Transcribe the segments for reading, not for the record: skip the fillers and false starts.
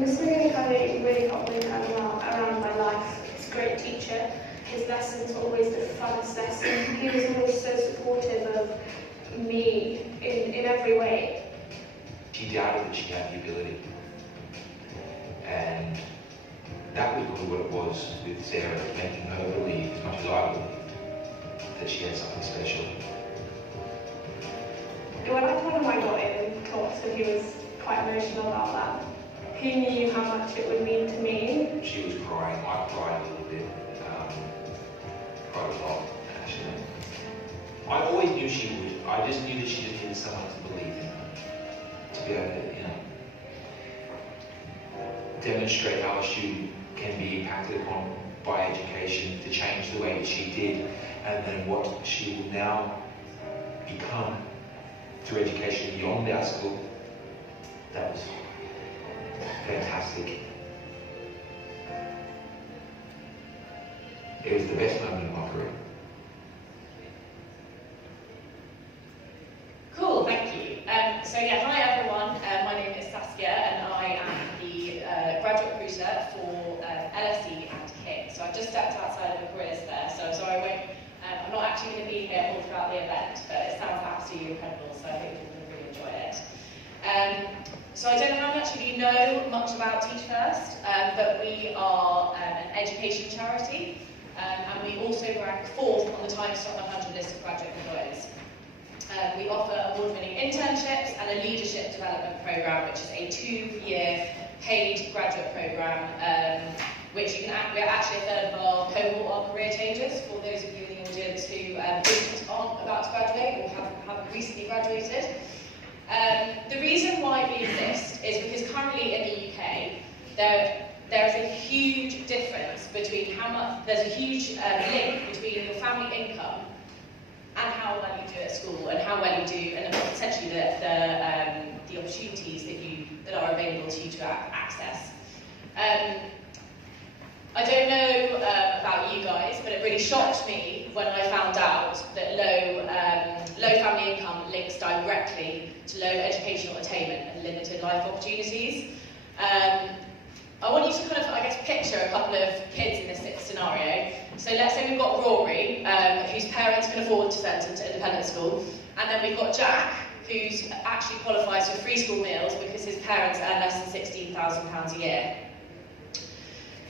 Mr. Neely really helped me around my life. He's a great teacher. His lessons were always the funnest lesson. He was always so supportive of me in every way. She doubted that she had the ability. And that was probably what it was with Sarah, making her believe, as much as I believed, that she had something special. When I told him I got in class, and he was quite emotional about that, he knew how much it would mean to me. She was crying. I cried a little bit. Cried a lot, actually. I always knew she would. I just knew that she just needed someone to believe in her, to be able to, demonstrate how a student can be impacted upon by education, to change the way that she did, and then what she will now become through education beyond our school. That was fantastic. It was the best moment of my career. Cool, thank you. Hi everyone. My name is Saskia, and I am the graduate recruiter for LSE and HIT. So I've just stepped outside of the careers there, so I'm not actually going to be here all throughout the event, but it sounds absolutely incredible, so I hope you're going to really enjoy it. So I don't know how much of you know much about Teach First, but we are an education charity, and we also rank 4th on the Times Top 100 list of graduate employers. We offer award-winning internships and a leadership development program, which is a 2-year paid graduate program, which we're actually a third of our cohort are career changers, for those of you in the audience who aren't about to graduate or haven't recently graduated. The reason why we exist is because currently in the UK, there is a huge difference between there's a huge link between your family income and how well you do at school, and how well you do, and essentially the opportunities that are available to you to access. I don't know about you guys, but it really shocked me when I found out that low family income links directly to low educational attainment and limited life opportunities. I want you to kind of, picture a couple of kids in this scenario. So let's say we've got Rory, whose parents can afford to send him to independent school, and then we've got Jack, who's actually qualifies for free school meals because his parents earn less than £16,000 a year.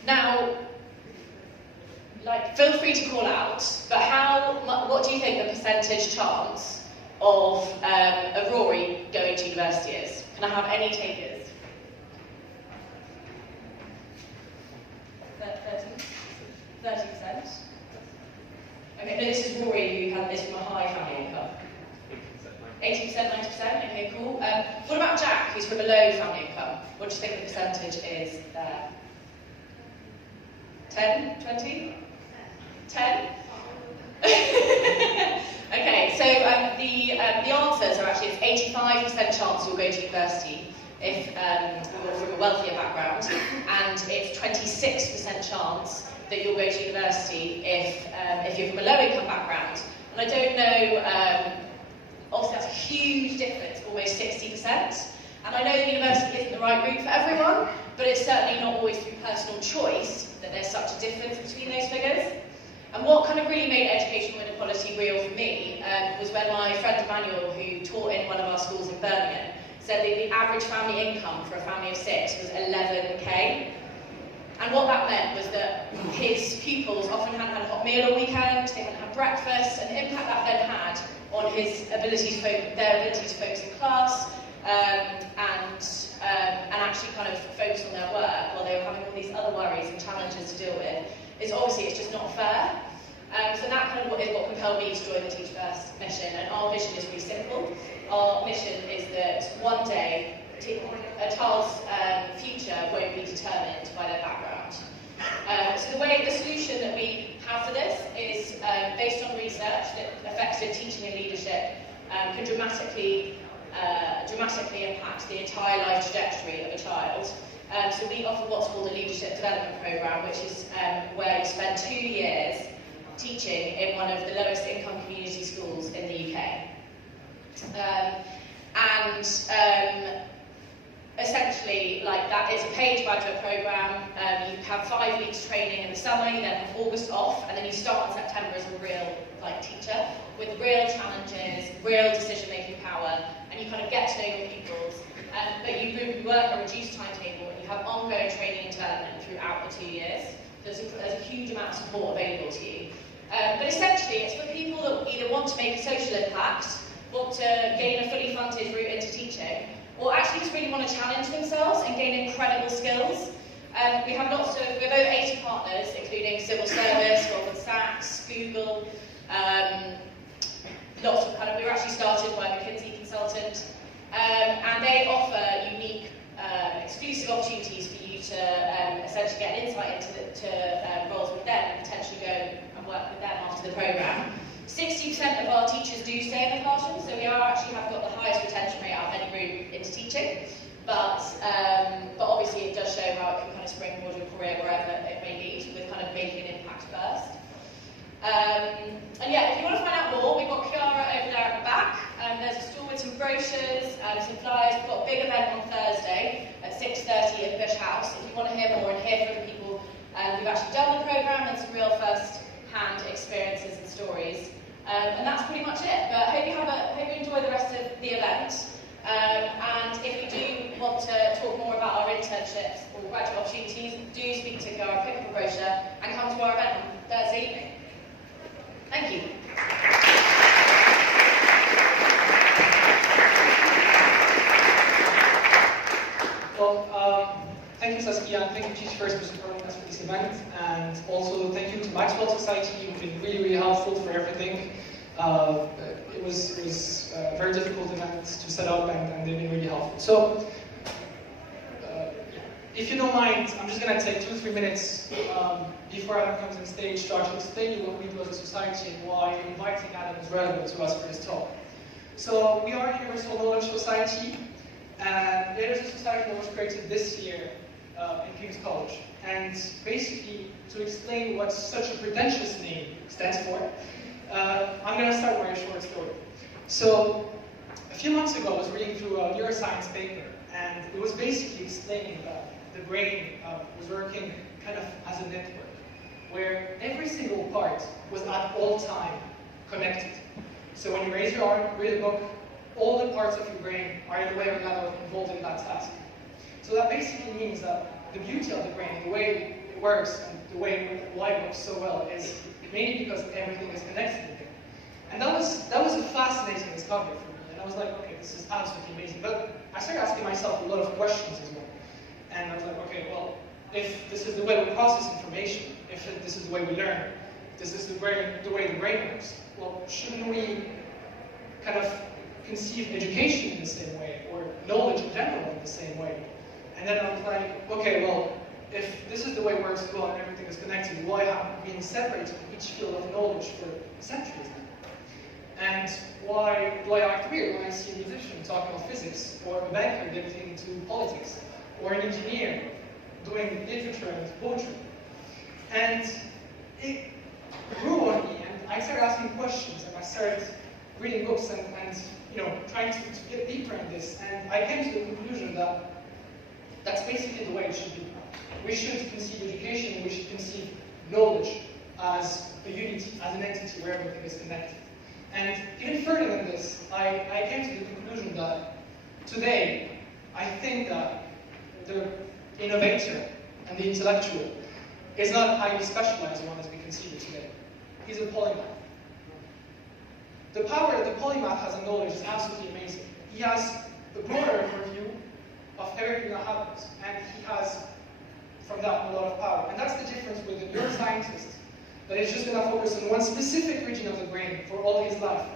Now, feel free to call out, but what do you think the percentage chance of Rory going to university is? Can I have any takers? 30%? Okay, no, this is Rory, who is from a high family income. 80%, 90%? Okay, cool. What about Jack, who's from a low family income? What do you think the percentage is there? 10? 20? 10? Okay, so the answers are actually it's 85% chance you'll go to university if you're from a wealthier background, and it's 26% chance that you'll go to university if you're from a low-income background. And I don't know, obviously that's a huge difference, almost 60%. And I know that university isn't the right route for everyone, but it's certainly not always through personal choice that there's such a difference between those figures. And what kind of really made educational inequality real for me was when my friend Emmanuel, who taught in one of our schools in Birmingham, said that the average family income for a family of 6 was 11k. And what that meant was that his pupils often hadn't had a hot meal all weekend, they hadn't had breakfast, and the impact that then had on their ability to focus in class, and actually kind of focus on their work while they were having all these other worries and challenges to deal with, is obviously it's just not fair. So that kind of is what compelled me to join the Teach First mission, and our vision is really simple. Our mission is that one day a child's future won't be determined by their background. So the solution that we have for this is based on research that effective teaching and leadership can dramatically impact the entire life trajectory of a child. So we offer what's called a leadership development program, which is where you spend 2 years teaching in one of the lowest income community schools in the UK. Essentially essentially, like, that is a paid graduate program. You have 5 weeks training in the summer, you then have August off, and then you start in September as a real, like, teacher with real challenges, real decision-making power, and you kind of get to know your pupils. But you work a reduced timetable, and you have ongoing training and development throughout the 2 years. There's a huge amount of support available to you. But essentially, it's for people that either want to make a social impact, want to gain a fully funded route into teaching, or actually just really want to challenge themselves and gain incredible skills. We have over 80 partners, including civil service, Goldman Sachs, Google, lots of we were actually started by a McKinsey consultant, and they offer unique, exclusive opportunities for you to essentially get an insight into roles with them and potentially go and work with them after the programme. 60% of our teachers do stay in the classroom, so we have got the highest retention rate out of any route into teaching. But obviously it does show how it can kind of springboard your career wherever it may lead, with kind of making an impact first. And yeah, if you want to find out more, we've got Kiara over there at the back. There's a stall with some brochures, some flyers. We've got a big event on Thursday at 6:30 at Bush House. If you want to hear more and hear from people who've actually done the programme and some real first-hand experiences and stories. And that's pretty much it. But I hope you enjoy the rest of the event. And if you do want to talk more about our internships or graduate opportunities, do speak to Kiara, pick up a brochure, and come to our event on Thursday evening. Thank you. Well, thank you, Saskia, and thank you, Teach First, for supporting us for this event. And also thank you to Maxwell Society. You've been really, really helpful for everything. It was a very difficult event to set up, and they've been really helpful. So, if you don't mind, I'm just going to take 2-3 minutes before Adam comes on stage to actually explain you what we do as a society and why inviting Adam is relevant to us for this talk. So, we are a Universal Knowledge Society, and it is a society that was created this year in King's College. And basically, to explain what such a pretentious name stands for, I'm going to start with a short story. So, a few months ago, I was reading through a neuroscience paper, and it was basically explaining that the brain was working kind of as a network, where every single part was at all time connected. So when you raise your arm, read a book, all the parts of your brain are in a way or another involved in that task. So that basically means that the beauty of the brain, the way it works, and the way why it works so well, is mainly because everything is connected again. And that was a fascinating discovery for me. And I was like, okay, this is absolutely amazing. But I started asking myself a lot of questions as well. And I was like, okay, well, if this is the way we process information, if this is the way we learn, this is the way the brain works, well, shouldn't we kind of conceive education in the same way, or knowledge in general in the same way? And then I was like, okay, well, if this is the way it works as well and everything is connected, why have we been separated from each field of knowledge for centuries now? And why do I act weird when I see a musician talking about physics, or a banker dedicated to politics, or an engineer doing literature and poetry? And it grew on me, and I started asking questions, and I started reading books and trying to get deeper in this. And I came to the conclusion that that's basically the way it should be. We should conceive education, we should conceive knowledge as a unity, as an entity where everything is connected. And even further than this, I came to the conclusion that today, I think that the innovator and the intellectual is not a highly specialized one as we conceive it today. He's a polymath. The power that the polymath has in knowledge is absolutely amazing. He has a broader overview of everything that happens, and he has, from that, a lot of power. And that's the difference with a neuroscientist that is just going to focus on one specific region of the brain for all his life,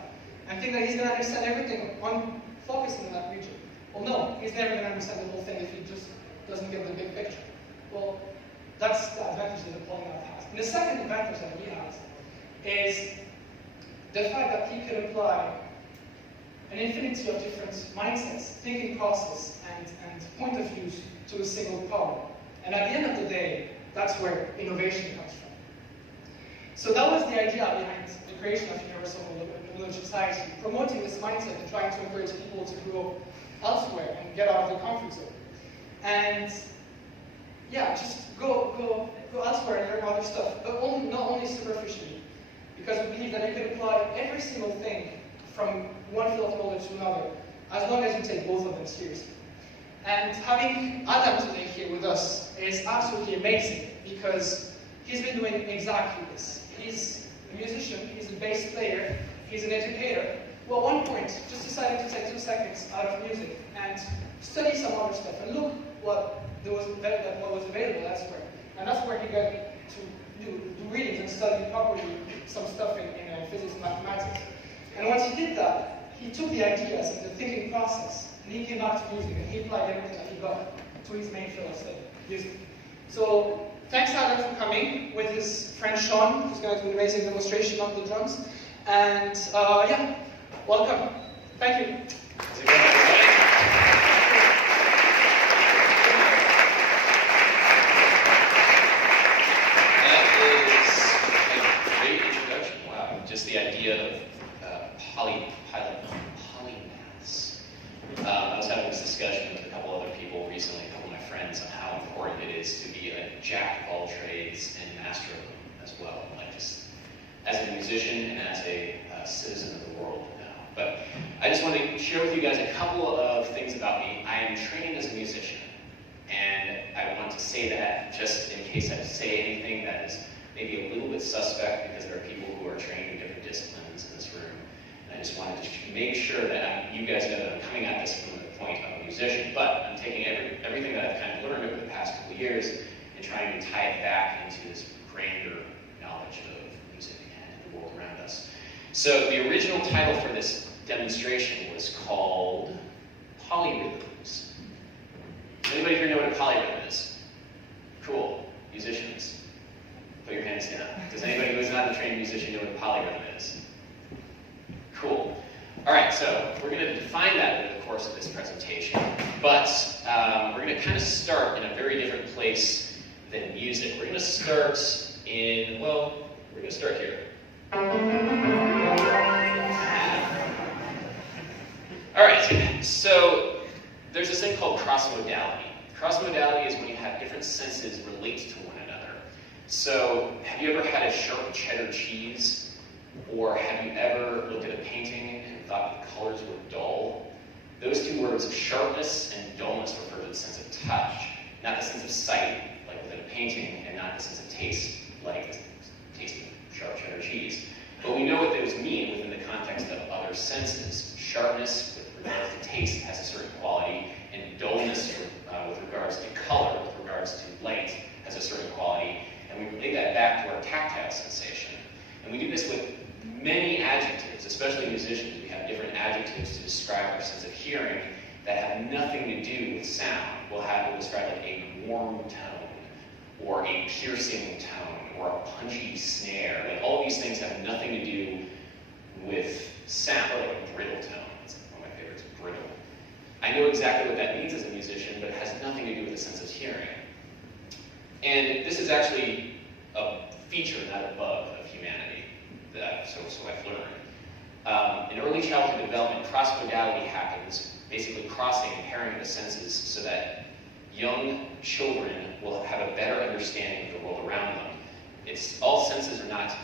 and think that he's going to understand everything on focusing on that region. Well, no, he's never going to understand the whole thing if he just doesn't get the big picture. Well, that's the advantage that the polymath has. And the second advantage that he has is the fact that he can apply an infinity of different mindsets, thinking process, and point of views to a single problem. And at the end of the day, that's where innovation comes from. So that was the idea behind the creation of Universal Knowledge Society, promoting this mindset and trying to encourage people to grow elsewhere and get out of their comfort zone. And yeah, just go elsewhere and learn other stuff, but not only superficially, because we believe that you can apply every single thing from one field of knowledge to another, as long as you take both of them seriously. And having Adam today here with us is absolutely amazing, because he's been doing exactly this. He's a musician, he's a bass player, he's an educator, who at one point just decided to take 2 seconds out of music and study some other stuff and look what was available elsewhere. And that's where he got to do readings and study properly some stuff in physics and mathematics. And once he did that, he took the ideas and the thinking process, and he came back to music, and he applied everything that he got to his main field of study, music. So thanks, Adam, for coming with his friend Sean, who's going to do an amazing demonstration on the drums. And yeah, welcome. Thank you. Just the idea of polymaths. I was having this discussion with a couple other people recently, a couple of my friends, on how important it is to be a jack of all trades and master of them as well, like just as a musician and as a citizen of the world now. But I just want to share with you guys a couple of things about me. I am trained as a musician, and I want to say that just in case I say anything that is maybe a little bit suspect, because there are people who are trained in different disciplines in this room. And I just wanted to make sure that you guys know that I'm coming at this from the point of a musician, but I'm taking everything that I've kind of learned over the past couple of years and trying to tie it back into this grander knowledge of music and the world around us. So the original title for this demonstration was called Polyrhythms. Does anybody here know what a polyrhythm is? Cool. Musicians. Put your hands down. Does anybody who is not a trained musician know what a polyrhythm is? Cool. All right, so we're going to define that over the course of this presentation, but we're going to kind of start in a very different place than music. We're going to start in, well, we're going to start here. All right, so there's this thing called cross-modality. Cross-modality is when you have different senses relate to one another. So, have you ever had a sharp cheddar cheese? Or have you ever looked at a painting and thought the colors were dull? Those two words, sharpness and dullness, refer to the sense of touch, not the sense of sight, like within a painting, and not the sense of taste, like the taste of sharp cheddar cheese. But we know what those mean within the context of other senses. Sharpness, with regards to taste, has a certain quality, and dullness, with regards to color, with regards to light, has a certain quality. And we relate that back to our tactile sensation. And we do this with many adjectives, especially musicians. We have different adjectives to describe our sense of hearing that have nothing to do with sound. We'll describe like a warm tone, or a piercing tone, or a punchy snare. Like all these things have nothing to do with sound, or like a brittle tone. That's one of my favorites, brittle. I know exactly what that means as a musician, but it has nothing to do with the sense of hearing. And this is actually a feature, not a bug, of humanity, so I've learned. In early childhood development, cross-modality happens, basically crossing and pairing of the senses so that young children will have a better understanding of the world around them. All senses are not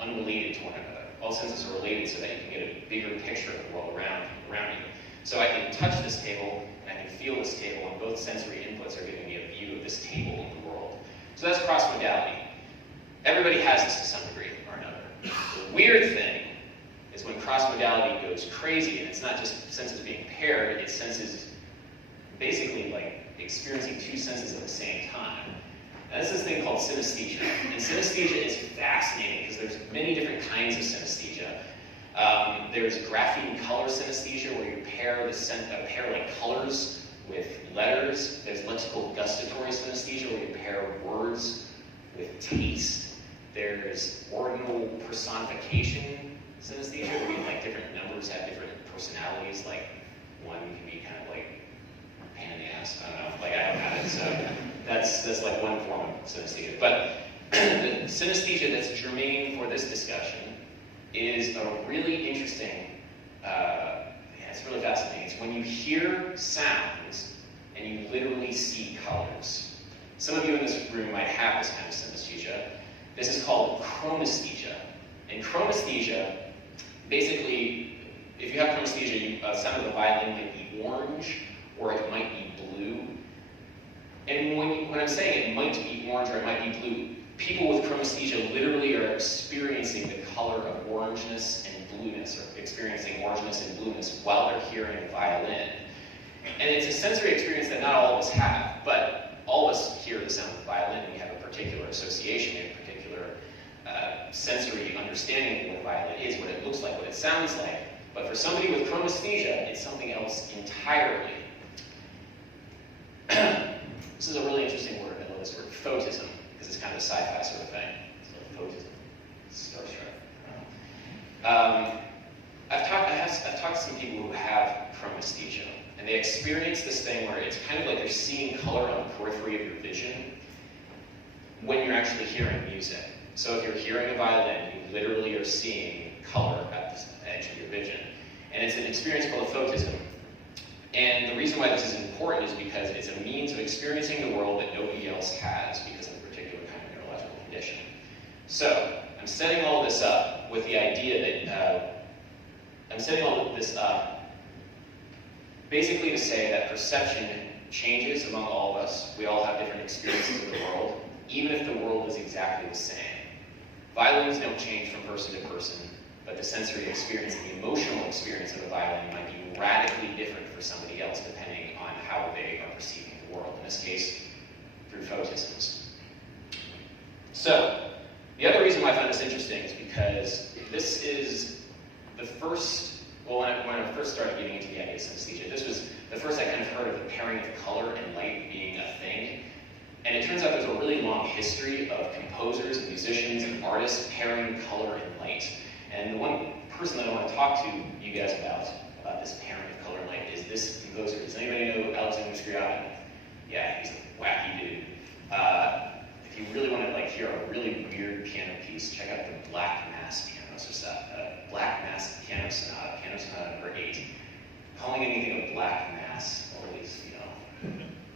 unrelated to one another. All senses are related so that you can get a bigger picture of the world around you. So I can touch this table, and I can feel this table, and both sensory inputs are giving me a view of this table in the world. So that's cross-modality. Everybody has this to some degree or another. The weird thing is when cross-modality goes crazy, and it's not just senses being paired, it's senses basically like experiencing two senses at the same time. Now this is this thing called synesthesia. And synesthesia is fascinating because there's many different kinds of synesthesia. There's grapheme color synesthesia, where you pair like colors with letters. There's lexical gustatory synesthesia, where you pair words with taste. There's ordinal personification synesthesia, where you like different numbers have different personalities. Like one can be kind of like a pain in the ass. I don't know. Like I haven't had it, so that's like one form of synesthesia. But the synesthesia that's germane for this discussion is a really interesting, it's really fascinating. It's when you hear sounds and you literally see colors. Some of you in this room might have this kind of synesthesia. This is called chromesthesia. And chromesthesia, basically, if you have chromesthesia, sound of the violin might be orange, or it might be blue. And when I'm saying it might be orange or it might be blue, people with chromesthesia literally are experiencing the color of orangeness and blueness, or experiencing orangeness and blueness while they're hearing the violin. And it's a sensory experience that not all of us have, but all of us hear the sound of the violin, and we have a particular association, we have a particular sensory understanding of what a violin is, what it looks like, what it sounds like. But for somebody with chromesthesia, it's something else entirely. This is a really interesting word. I love this word, photism, because it's kind of a sci-fi sort of thing. So photism, Star Trek. I've talked to some people who have chromesthesia, and they experience this thing where it's kind of like they're seeing color on the periphery of your vision when you're actually hearing music. So if you're hearing a violin, you literally are seeing color at the edge of your vision. And it's an experience called a photism. And the reason why this is important is because it's a means of experiencing the world that nobody else has because of a particular kind of neurological condition. So I'm setting all this up with the idea that basically to say that perception changes among all of us. We all have different experiences of the world, even if the world is exactly the same. Violins don't change from person to person, but the sensory experience and the emotional experience of a violin might be radically different for somebody else depending on how they are perceiving the world, in this case, through photisms. So, the other reason why I find this interesting is because this is the first, well, when I first started getting into the idea of synesthesia, this was the first I kind of heard of the pairing of color and light being a thing. And it turns out there's a really long history of composers and musicians and artists pairing color and light. And the one person that I want to talk to you guys about this pairing of color and light is this composer. Does anybody know Alexander Scriabin? Yeah, he's a wacky dude. If you really want to hear a really weird piano piece, check out the Black Mass Black Mass Piano Sonata number 8. Calling anything a Black Mass, or at least,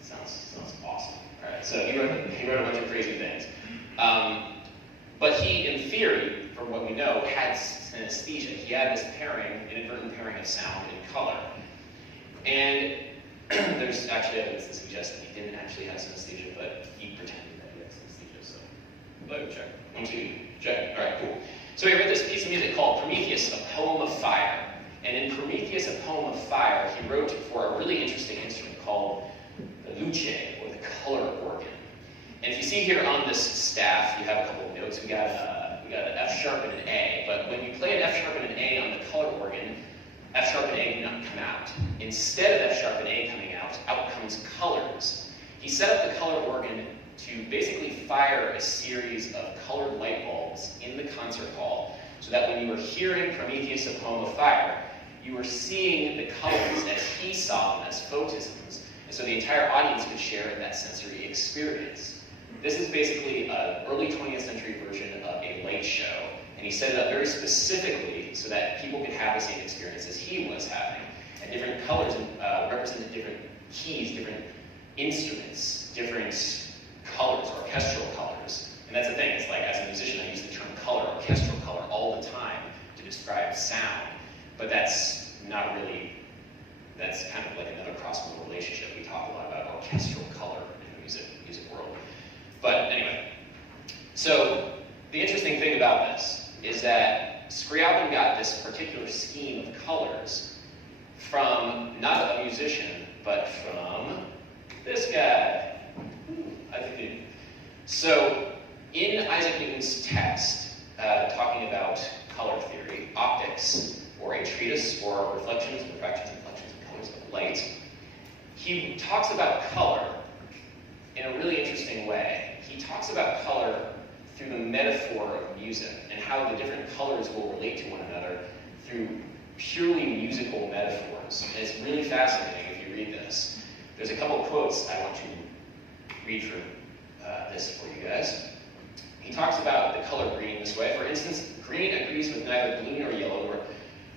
sounds awesome. All right, so he wrote a bunch of crazy things. But he, in theory, from what we know, had synesthesia. He had this inadvertent pairing of sound and color. And there's actually evidence to suggest that he didn't actually have synesthesia, but he pretended that he had synesthesia. So, let me check. 1, 2, check. All right, cool. So he wrote this piece of music called Prometheus, a Poem of Fire. And in Prometheus, a Poem of Fire, he wrote for a really interesting instrument called the luce, or the color organ. And if you see here on this staff, you have a couple of notes. We got an F sharp and an A. But when you play an F sharp and an A on the color organ, F sharp and A do not come out. Instead of F sharp and A coming out comes colors. He set up the color organ to basically fire a series of colored light bulbs in the concert hall, so that when you were hearing Prometheus, a Poem of Fire, you were seeing the colors as he saw them, as photisms, and so the entire audience could share in that sensory experience. This is basically an early 20th century version of a light show, and he set it up very specifically so that people could have the same experience as he was having. And different colors represented different keys, different instruments, different colors, orchestral colors. And that's the thing, it's like, as a musician, I use the term color, orchestral color, all the time to describe sound. But that's not really, that's kind of like another cross-modal relationship. We talk a lot about orchestral color in the music world. But anyway, so the interesting thing about this is that Scriabin got this particular scheme of colors from not a musician, but from this guy. So in Isaac Newton's text, talking about color theory, optics, or a treatise, or reflections, refractions, reflections, and colors of light, he talks about color in a really interesting way. He talks about color through the metaphor of music and how the different colors will relate to one another through purely musical metaphors. And it's really fascinating if you read this. There's a couple quotes I want to read from this for you guys. He talks about the color green this way. For instance, green agrees with neither blue nor yellow,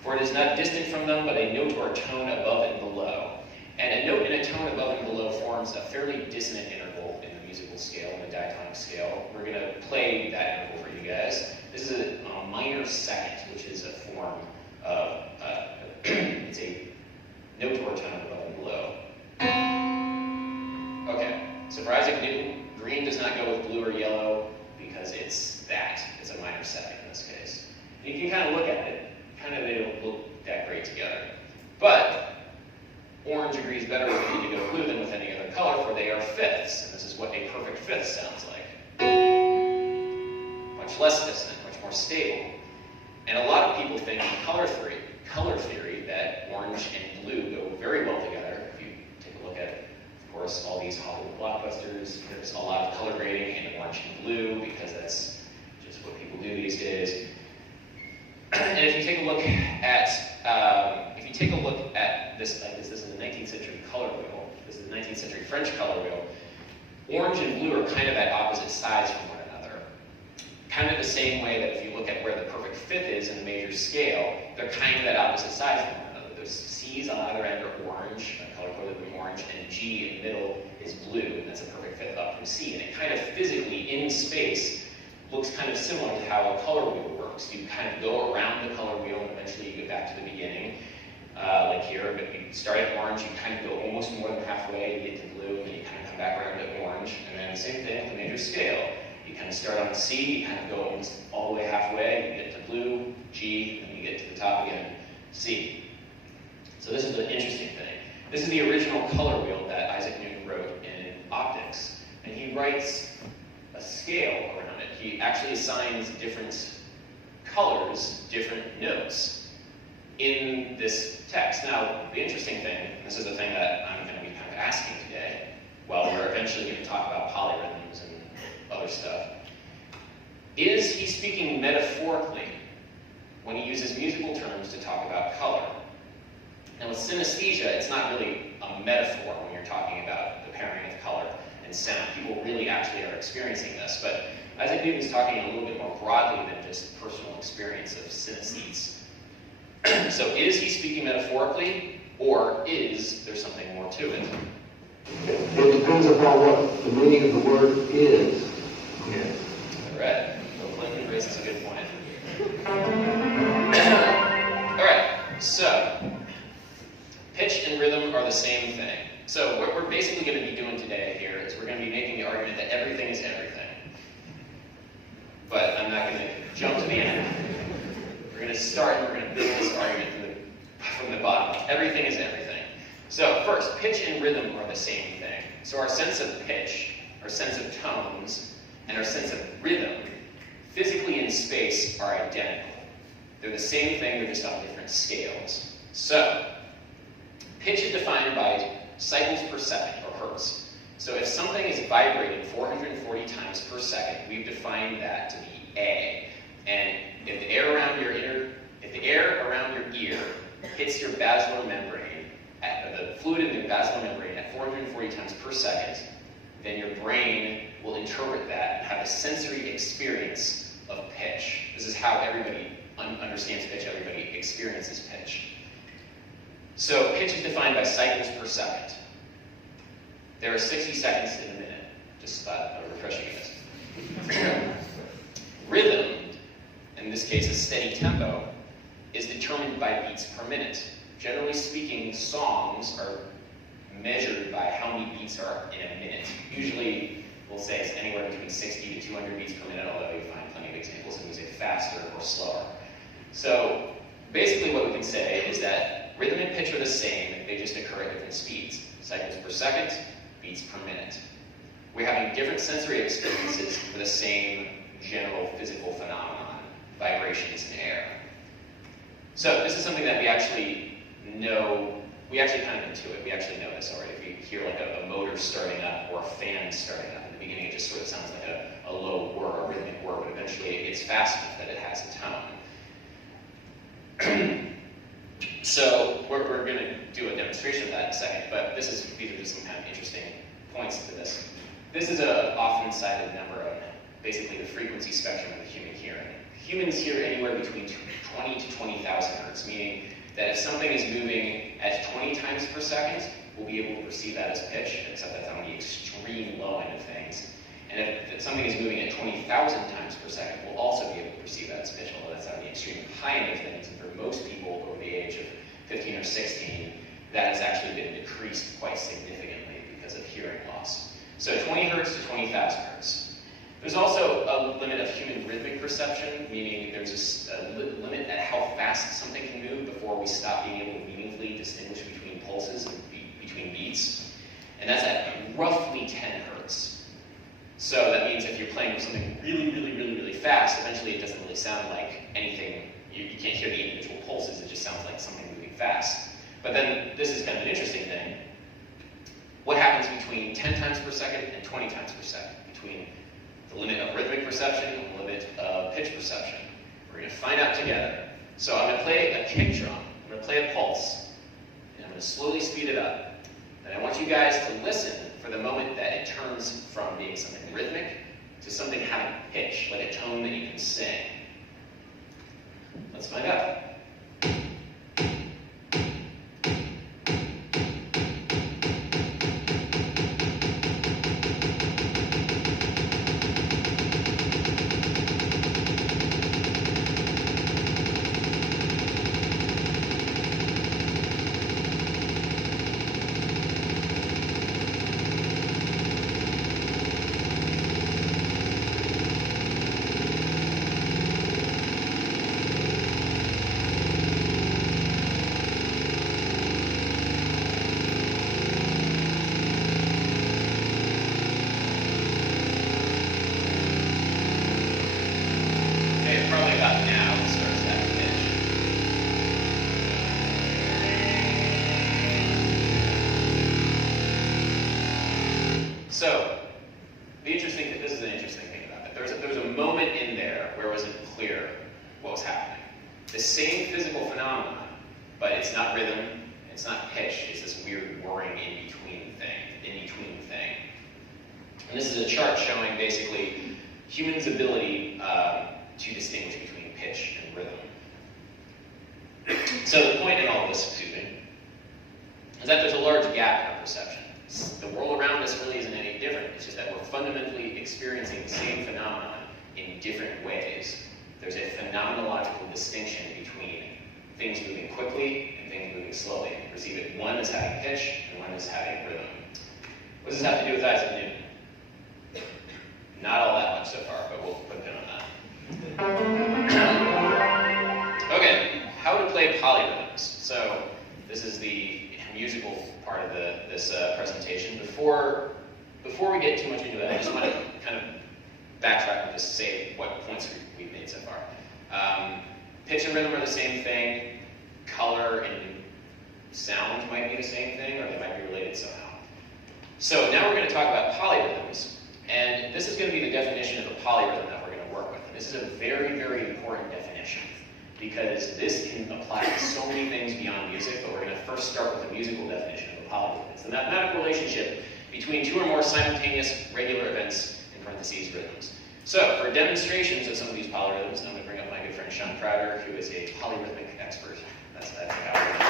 for it is not distant from them, but a note or tone above and below. And a note and a tone above and below forms a fairly dissonant interval in the musical scale, in the diatonic scale. We're going to play that interval for you guys. This is a minor second, which is a form of, it's a note or tone above and below. Okay, so for Isaac Newton, green does not go with blue or yellow because it's that. It's a minor second in this case. And you can kind of look at it. They don't look that great together. But orange agrees better with indigo blue than with any other color, for they are fifths, and this is what a perfect fifth sounds like. Much less dissonant, much more stable. And a lot of people think in color theory that orange and blue go very well together. If you take a look at, of course, all these Hollywood blockbusters, there's a lot of color grading in orange and blue because that's just what people do these days. And if you take a look at, this is the 19th century color wheel. This is the 19th century French color wheel. Orange and blue are kind of at opposite sides from one another. Kind of the same way that if you look at where the perfect fifth is in the major scale, they're kind of at opposite sides from one another. Those C's on either end are orange, color-coded with orange, and G in the middle is blue, and that's a perfect fifth up from C. And it kind of physically, in space, looks kind of similar to how a color wheel works. You kind of go around the color wheel, and eventually you get back to the beginning, like here. But you start at orange, you kind of go almost more than halfway, you get to blue, and then you kind of come back around to orange. And then the same thing with the major scale. You kind of start on C, you kind of go almost all the way halfway, you get to blue, G, and you get to the top again, C. So this is the interesting thing. This is the original color wheel that Isaac Newton wrote in optics, and he writes a scale around it. He actually assigns different colors, different notes in this text. Now, the interesting thing, and this is the thing that I'm going to be kind of asking today, while we're eventually going to talk about polyrhythms and other stuff, is he speaking metaphorically when he uses musical terms to talk about color? Now with synesthesia, it's not really a metaphor when you're talking about the pairing of color and sound. People really actually are experiencing this, but Isaac Newton's talking a little bit more broadly than just personal experience of synesthetes. So is he speaking metaphorically, or is there something more to it? It depends upon what the meaning of the word is. Yes. All right. Bill Clinton raises a good point. All right. So pitch and rhythm are the same thing. So what we're basically going to be doing today here is we're going to be making the argument that everything is everything. But I'm not going to jump to the end. We're going to start and we're going to build this argument from the bottom. Everything is everything. So first, pitch and rhythm are the same thing. So our sense of pitch, our sense of tones, and our sense of rhythm, physically in space, are identical. They're the same thing, they're just on different scales. So pitch is defined by cycles per second, or hertz. So if something is vibrating 440 times per second, we've defined that to be A. And if the air around your ear hits your basilar membrane, the fluid in the basilar membrane at 440 times per second, then your brain will interpret that and have a sensory experience of pitch. This is how everybody understands pitch, everybody experiences pitch. So pitch is defined by cycles per second. There are 60 seconds in a minute. Just refreshing this. Rhythm, in this case a steady tempo, is determined by beats per minute. Generally speaking, songs are measured by how many beats are in a minute. Usually, we'll say it's anywhere between 60 to 200 beats per minute, although you find plenty of examples of music faster or slower. So basically what we can say is that rhythm and pitch are the same, they just occur at different speeds. Cycles per second, beats per minute. We're having different sensory experiences for the same general physical phenomenon, vibrations in air. So this is something that we actually know, we actually kind of intuit, we actually know this already. If you hear like a motor starting up or a fan starting up, in the beginning it just sort of sounds like a low whir, a rhythmic whir, but eventually it gets fast enough that it has a tone. So we're going to do a demonstration of that in a second, but these are just some kind of interesting points to this. This is an often cited number of basically the frequency spectrum of human hearing. Humans hear anywhere between 20 to 20,000 hertz, meaning that if something is moving at 20 times per second, will be able to perceive that as pitch, except that's on the extreme low end of things. And if something is moving at 20,000 times per second, we'll also be able to perceive that as pitch, although that's on the extreme high end of things. And for most people over the age of 15 or 16, that has actually been decreased quite significantly because of hearing loss. So 20 hertz to 20,000 hertz. There's also a limit of human rhythmic perception, meaning there's a limit at how fast something can move before we stop being able to meaningfully distinguish between pulses and between beats. And that's at roughly 10 hertz. So that means if you're playing with something really fast, eventually it doesn't really sound like anything. You can't hear the individual pulses, it just sounds like something moving fast. But then, this is kind of an interesting thing. What happens between 10 times per second and 20 times per second? Between the limit of rhythmic perception and the limit of pitch perception? We're going to find out together. So I'm going to play a kick drum. I'm going to play a pulse. And I'm going to slowly speed it up. And I want you guys to listen for the moment that it turns from being something rhythmic to something having pitch, like a tone that you can sing. Let's find out. Probably about now it starts having pitch. So, this is an interesting thing about it. There was a moment in there where it wasn't clear what was happening. The same physical phenomenon, but it's not rhythm, it's not pitch, it's this weird whirring in between thing. And this is a chart showing basically humans' ability to distinguish between pitch and rhythm. So the point in all of this, is that there's a large gap in our perception. The world around us really isn't any different. It's just that we're fundamentally experiencing the same phenomenon in different ways. There's a phenomenological distinction between things moving quickly and things moving slowly. We perceive it one as having pitch and one as having rhythm. What does this have to do with Isaac Newton? Not all that much so far, but we'll put a pin on that. Okay, how to play polyrhythms. So this is the musical part of this presentation. Before we get too much into it, I just want to kind of backtrack and just say what points we've made so far. Pitch and rhythm are the same thing. Color and sound might be the same thing, or they might be related somehow. So now we're going to talk about polyrhythms. And this is going to be the definition of a polyrhythm that we're going to work with. And this is a very, very important definition because this can apply to so many things beyond music, but we're going to first start with the musical definition of a polyrhythm. It's the mathematical relationship between two or more simultaneous regular events, in parentheses, rhythms. So for demonstrations of some of these polyrhythms, I'm going to bring up my good friend Sean Crowder, who is a polyrhythmic expert. That's how we're going to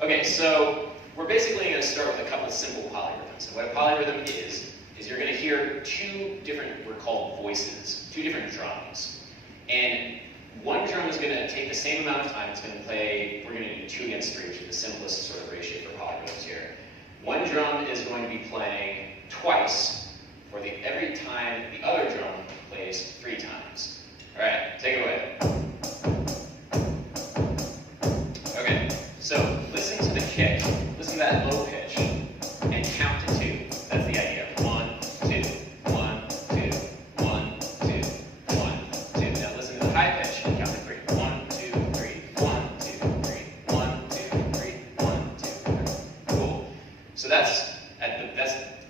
Okay, so we're basically going to start with a couple simple polyrhythms. And what a polyrhythm is you're going to hear two different, what are called voices, two different drums. And one drum is going to take the same amount of time. It's going to play, we're going to do 2 against 3, which is the simplest sort of ratio for polyrhythms here. One drum is going to be playing twice for every time the other drum plays 3 times. All right, take it away. Okay, so listen to the kick. Listen to that low pitch and count to 2. That's the idea. 1, 2, 1, 2, 1, 2, 1, 2. Now listen to the high pitch and count to 3. 1, 2, 3, 1, 2, 3, 1, 2, 3, 1, 2, 3. Cool. So that's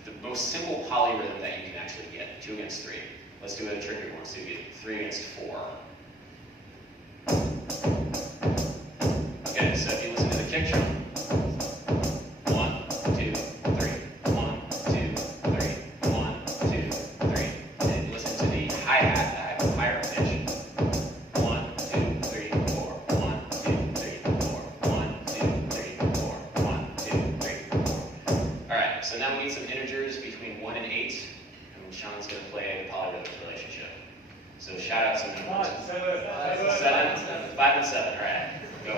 the most simple polyrhythm that you can actually get. 2 against 3. Let's do a trickier one. Let's do 3 against 4. Okay, so if you listen to the kick drum. 1, 2, 3. 1, 2, 3. 1, 2, 3. So shout out some numbers. 7, 5 and 7, all right. Go.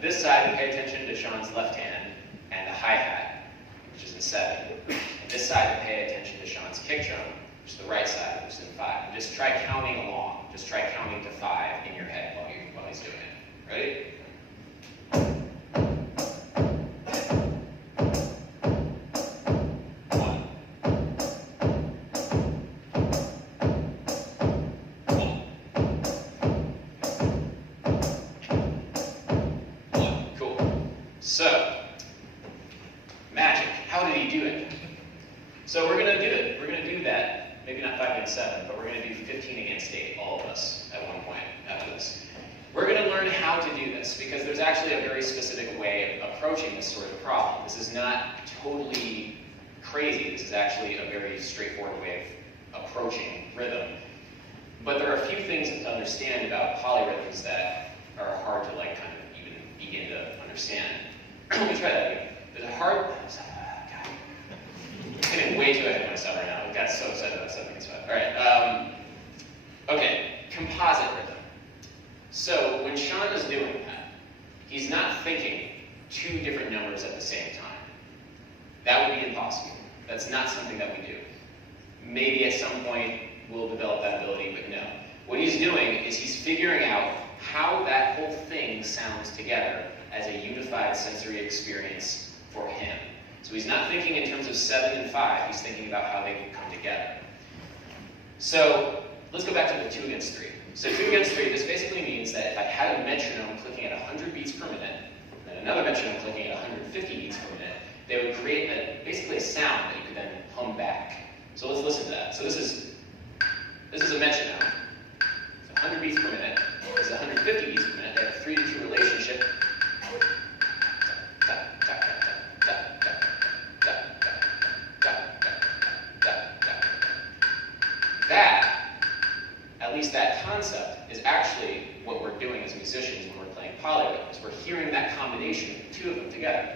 This side, pay attention to Sean's left hand and the hi-hat, which is in 7. And this side, pay attention to Sean's kick drum, which is the right side, which is in 5. And just try counting along. Just try counting to 5 in your head while he's doing it. Ready? So, magic. How did he do it? So we're going to do it. We're going to do that. Maybe not 5 against 7, but we're going to do 15 against 8, all of us, at one point after this. We're going to learn how to do this, because there's actually a very specific way of approaching this sort of problem. This is not totally crazy. This is actually a very straightforward way of approaching rhythm. But there are a few things to understand about polyrhythms that are hard to kind of even begin to understand. Let me try that again. There's a hard... God. I'm getting way too ahead of myself right now. I got so excited about 7 against 5. All right. Okay. Composite rhythm. So when Sean is doing that, he's not thinking 2 different numbers at the same time. That would be impossible. That's not something that we do. Maybe at some point we'll develop that ability, but no. What he's doing is he's figuring out how that whole thing sounds together as a unified sensory experience for him. So he's not thinking in terms of 7 and 5, he's thinking about how they can come together. So let's go back to the 2 against 3. So 2 against 3, this basically means that if I had a metronome clicking at 100 beats per minute, and another metronome clicking at 150 beats per minute, they would create basically a sound that you could then hum back. So let's listen to that. So this is a metronome. So 100 beats per minute. This is 150 beats per minute. They have a 3 to 2 relationship. That, at least that concept, is actually what we're doing as musicians when we're playing polyrhythms. We're hearing that combination of the 2 of them together.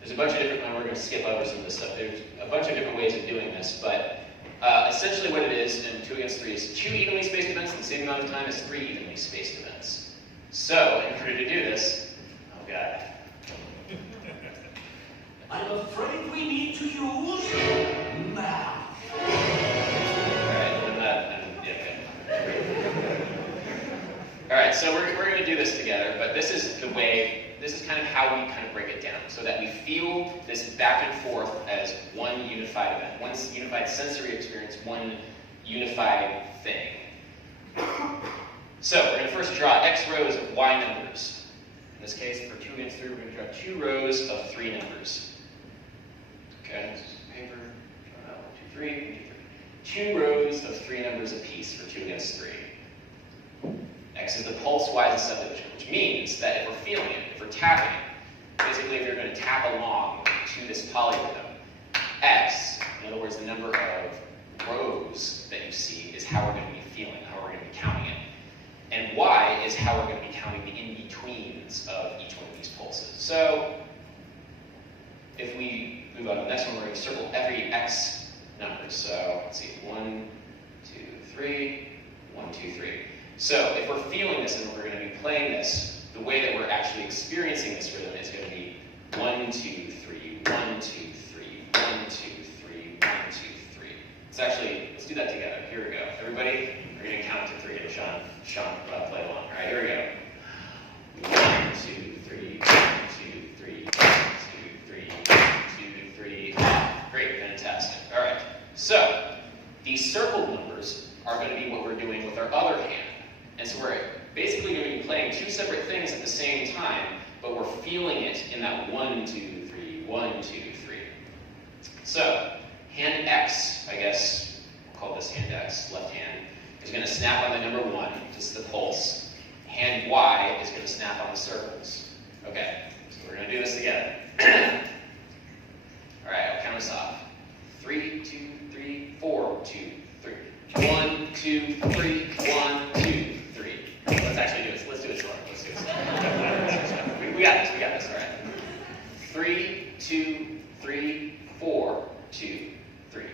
There's a bunch of different, we're going to skip over some of this stuff. There's a bunch of different ways of doing this, but essentially what it is in 2 against 3 is 2 evenly spaced events in the same amount of time as 3 evenly spaced events. So, in order to do this, oh god. I'm afraid we need to use math. Alright, so we're going to do this together, but this is kind of how we kind of break it down, so that we feel this back and forth as one unified event, one unified sensory experience, one unified thing. So, we're going to first draw X rows of Y numbers. In this case, for 2 against 3, we're going to draw 2 rows of 3 numbers. Okay, this is paper, draw out 1, 2, 3, 1, 2, 3. 2 rows of 3 numbers apiece for 2 against 3. X is the pulse, Y is the subdivision, which means that if we're feeling it, if we're tapping it, basically if you're going to tap along to this polyrhythm, X, in other words, the number of rows that you see, is how we're going to be feeling, how we're going to be counting it. And Y is how we're going to be counting the in-betweens of each one of these pulses. So, if we move on to the next one, we're going to circle every X number. So, let's see, 1, 2, 3, 1, 2, 3. So, if we're feeling this and we're going to be playing this, the way that we're actually experiencing this rhythm is going to be 1, 2, 3, 1, 2, 3, 1, 2, 3, 1, 2, 3. Let's do that together. Here we go. Everybody, we're going to count to 3 and Sean, play along. All right, here we go. 1, 2, 3, 1, 2, 3, 1, 2, 3. These circled numbers are going to be what we're doing with our other hand. And so we're basically going to be playing two separate things at the same time, but we're feeling it in that 1, 2, 3, 1, 2, 3. So, hand X, I guess we'll call this hand X, left hand, is going to snap on the number 1, just the pulse. Hand Y is going to snap on the circles. Okay, so we're going to do this together. All right, I'll count us off. 3, 2, 3, 4, 2, 3. 1, 2, 3, 1, 2, 3. Let's actually do this. Let's do it slower. Let's do this. We got this. We got this. All right. 3, 2, 3, 4, 2, 3.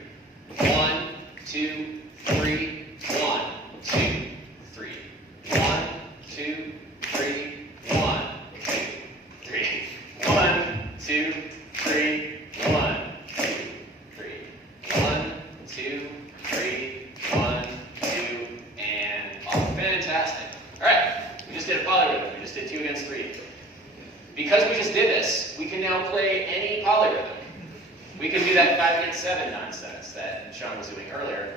1, 2, 3, 1, 2, 3. 1, 2, 3, 1, 2, 3. 1, 2, 3, 1, 2, 3. 1, 2, 3, 1, 2, and off. Fantastic. All right, we just did a polyrhythm. We just did 2 against 3. Because we just did this, we can now play any polyrhythm. We can do that 5 against 7 nonsense that Sean was doing earlier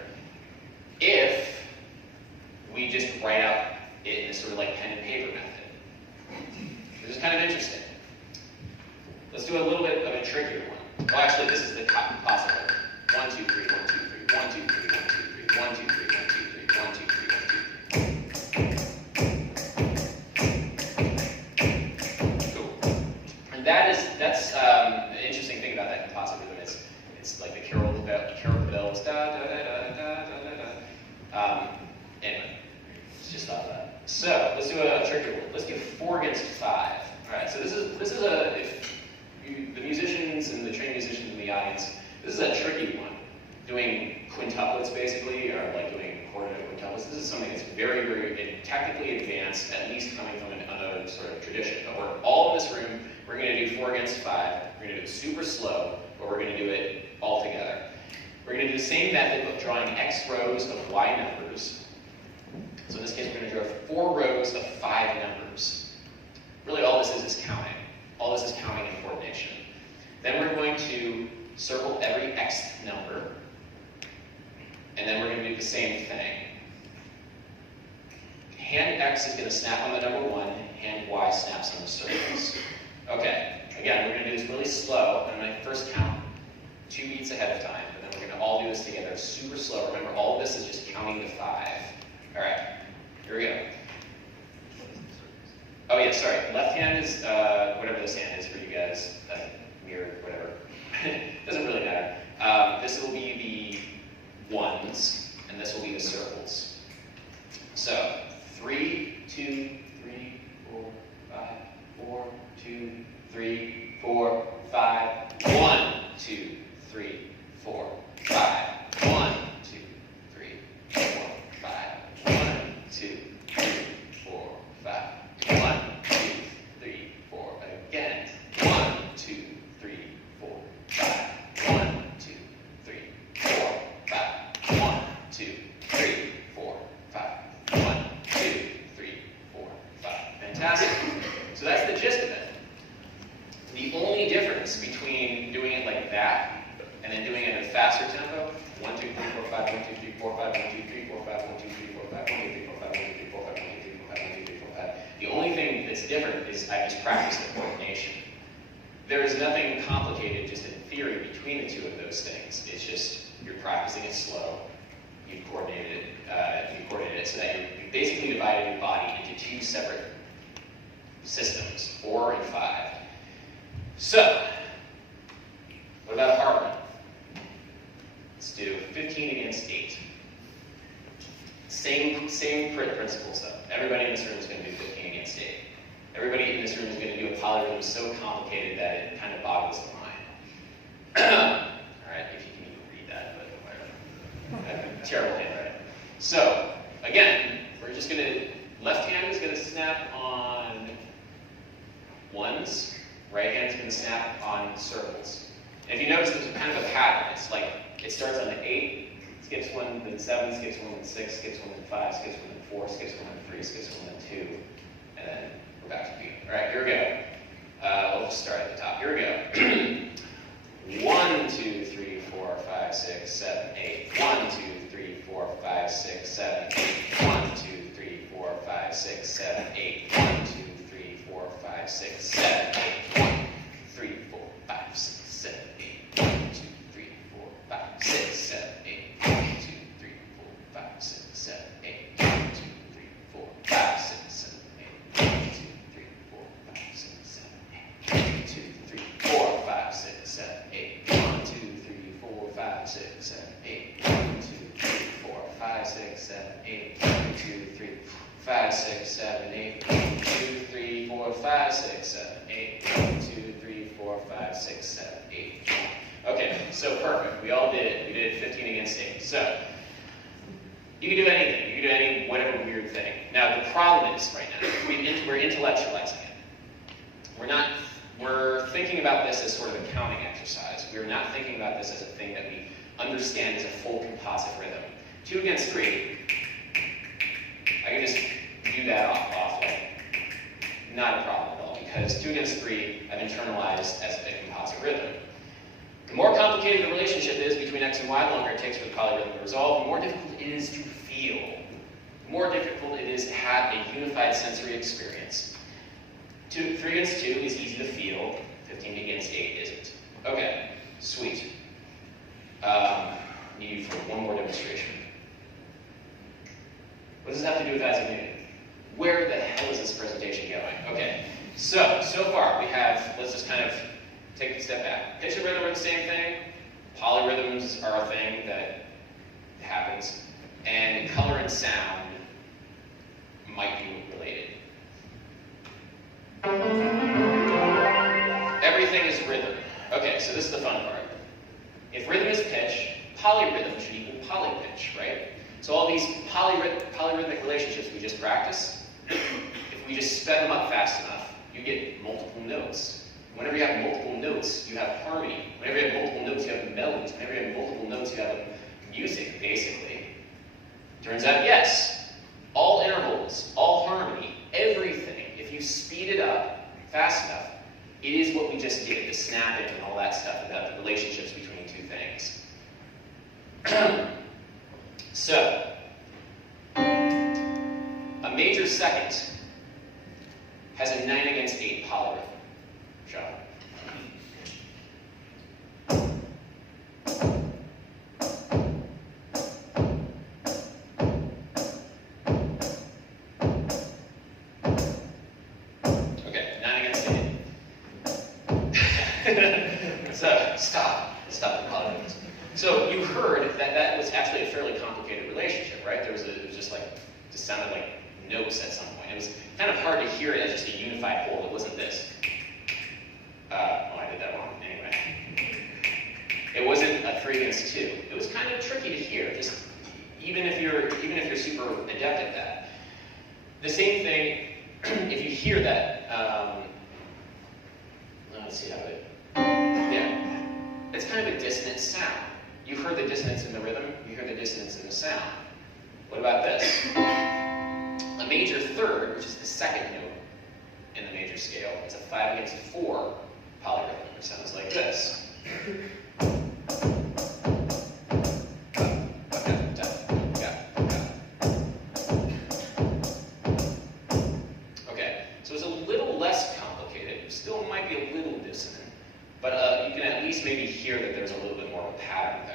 if we just write out it in this sort of like pen and paper method. This is kind of interesting. Let's do a little bit of a trickier one. Well, actually, this is the possible. 1, 2, 3, 1, 2, 3, 1, 2, 3, 1, 2, 3, 1, 2, 3, 1, 2, 3, 1, 2, 3, 1, 2, 3. That's the interesting thing about that composite rhythm is it's like the carol of the bells, da da da da da da da. Anyway, just thought of that. So let's do a trickier one. Let's do 4 against 5. All right. So this is a the musicians and the trained musicians in the audience. This is a tricky one. Doing quintuplets basically, or like doing quartet quintuplets. This is something that's very, very technically advanced, at least coming from another sort of tradition. But we're all in this room. We're going to do 4 against 5. We're going to do it super slow, but we're going to do it all together. We're going to do the same method of drawing X rows of Y numbers. So in this case, we're going to draw 4 rows of 5 numbers. Really all this is counting. All this is counting and coordination. Then we're going to circle every X number. And then we're going to do the same thing. Hand X is going to snap on the number 1. Hand Y snaps on the circles. Okay, again, we're going to do this really slow. I'm going to first count 2 beats ahead of time, and then we're going to all do this together super slow. Remember, all of this is just counting to 5. All right, here we go. Oh yeah, sorry. Left hand is whatever this hand is for you guys. Mirror, whatever. Doesn't really matter. This will be the 1s, and this will be the circles. So 3, 2, 3, 4, 5, 4, 2, 3, 4, 5. 1, 2, 3, 4, 5. 1, 2, 3, 4, 5. 1, 2, 3, 4, 5. 1, 2, 3, 4. Again. 1, 2, 3, 4, 5. 1, 2, 3, 4, 5. 1, 2, 3, 4, 5. 1, 2, 3, 4, 5. Fantastic. So that's the gist of it. The only difference between doing it like that and then doing it at a faster tempo, 1, 2, 3, 4, 5, 1, 2, 3, 4, 5, 1, 2, 3, 4, 5, 1, 2, 3, 4, 5, 1, 2, 3, 4, 5, 1, 2, 3, 4, 5, 1, 2, 3, 4, 5, 1, 2, 3, 4, 5. The only thing that's different is I just practiced the coordination. There is nothing complicated just in theory between the two of those things. It's just you're practicing it slow. You've coordinated it so that you're basically dividing your body into 2 separate systems, 4 and 5. So, what about a hard one? Let's do 15 against 8. Same principles though. Everybody in this room is going to do 15 against 8. Everybody in this room is going to do a polyrhythm so complicated that it kind of boggles the mind. Alright, if you can even read that, but whatever. Terrible handwriting. So, again, we're just going to, left hand is going to snap on 1s, right hand is going to snap on circles. And if you notice, there's kind of a pattern. It's like, it starts on the 8, skips 1, then 7, skips 1, then 6, skips 1, then 5, skips 1, then 4, skips 1, then 3, skips 1, then 2, and then we're back to the beginning. All right, here we go. We'll just start at the top. Here we go. 1, 2, 3, 4, 5, 6, 7, 8. 1, 2, 3, 5, 6, 7, 8, 1, 2, 3, 4, 5, 6, 7, 8, 1, 2, 3, 4, 5, 6, 7, 8. Okay, so perfect. We all did it. We did 15 against 8. So you can do anything. You can do any whatever weird thing. Now the problem is right now we're intellectualizing it. We're thinking about this as sort of a counting exercise. We're not thinking about this as a thing that we understand as a full composite rhythm. 2 against 3. I can just do that off like not a problem at all, because 2 against 3 I've internalized as a composite rhythm. The more complicated the relationship is between x and y, the longer it takes for the polyrhythm to resolve, the more difficult it is to feel. The more difficult it is to have a unified sensory experience. 3 against 2 is easy to feel, 15 against 8 isn't. Okay, sweet. Need you for one more demonstration. What does this have to do with as a unit? Where the hell is this presentation going? Okay, so far we have, let's just kind of take a step back. Pitch and rhythm are the same thing. Polyrhythms are a thing that happens. And color and sound might be related. Everything is rhythm. Okay, so this is the fun part. If rhythm is pitch, polyrhythm should equal polypitch, right? So all these polyrhythmic relationships we just practiced, if we just sped them up fast enough, you get multiple notes. Whenever you have multiple notes, you have harmony. Whenever you have multiple notes, you have melodies. Whenever you have multiple notes, you have music, basically. Turns out, yes, all intervals, all harmony, everything, if you speed it up fast enough, it is what we just did, the snapping and all that stuff about the relationships between two things. So, a major second has a 9 against 8 polyrhythm. Sean. Okay, 9 against 8. So, stop the polyrhythms. So you heard that was actually a fairly complicated relationship, right? It was just sounded like notes at some point. It was kind of hard to hear it as just a unified whole. It wasn't this. I did that wrong. Anyway, it wasn't a 3 against 2. It was kind of tricky to hear, just even if you're super adept at that. The same thing, if you hear that. Let's see how it. Yeah, it's kind of a dissonant sound. You heard the dissonance in the rhythm. You hear the dissonance in the sound. What about this? A major third, which is the second note in the major scale, is a 5 against 4 polyrhythm, which sounds like this. Okay, so it's a little less complicated. It still might be a little dissonant, but you can at least maybe hear that there's a little bit more of a pattern there.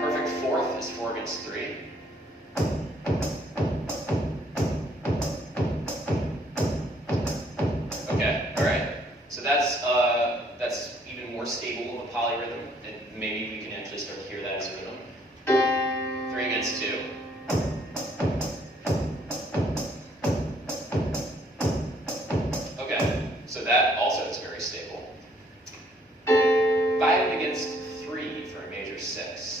Perfect fourth is 4 against 3. Okay, all right. So that's even more stable of a polyrhythm, and maybe we can actually start to hear that as a rhythm. 3 against 2. Okay, so that also is very stable. 5 against 3 for a major 6.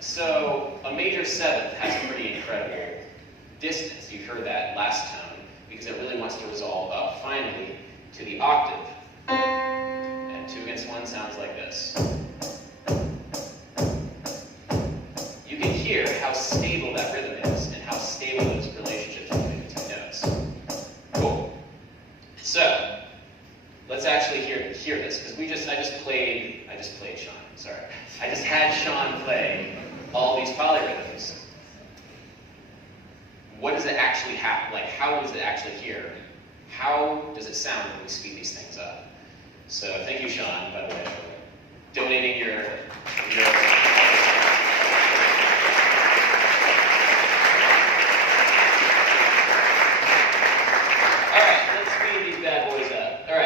So a major 7th has a pretty incredible distance. You heard that last tone because it really wants to resolve up finally to the octave. And 2 against 1 sounds like this. You can hear how stable that rhythm is and how stable those relationships between the 2 notes. Cool. So let's actually hear this because I just played Sean. Sorry. I just had Sean play all these polyrhythms. What does it actually happen? Like, how does it actually hear? How does it sound when we speed these things up? So, thank you, Sean, by the way, donating your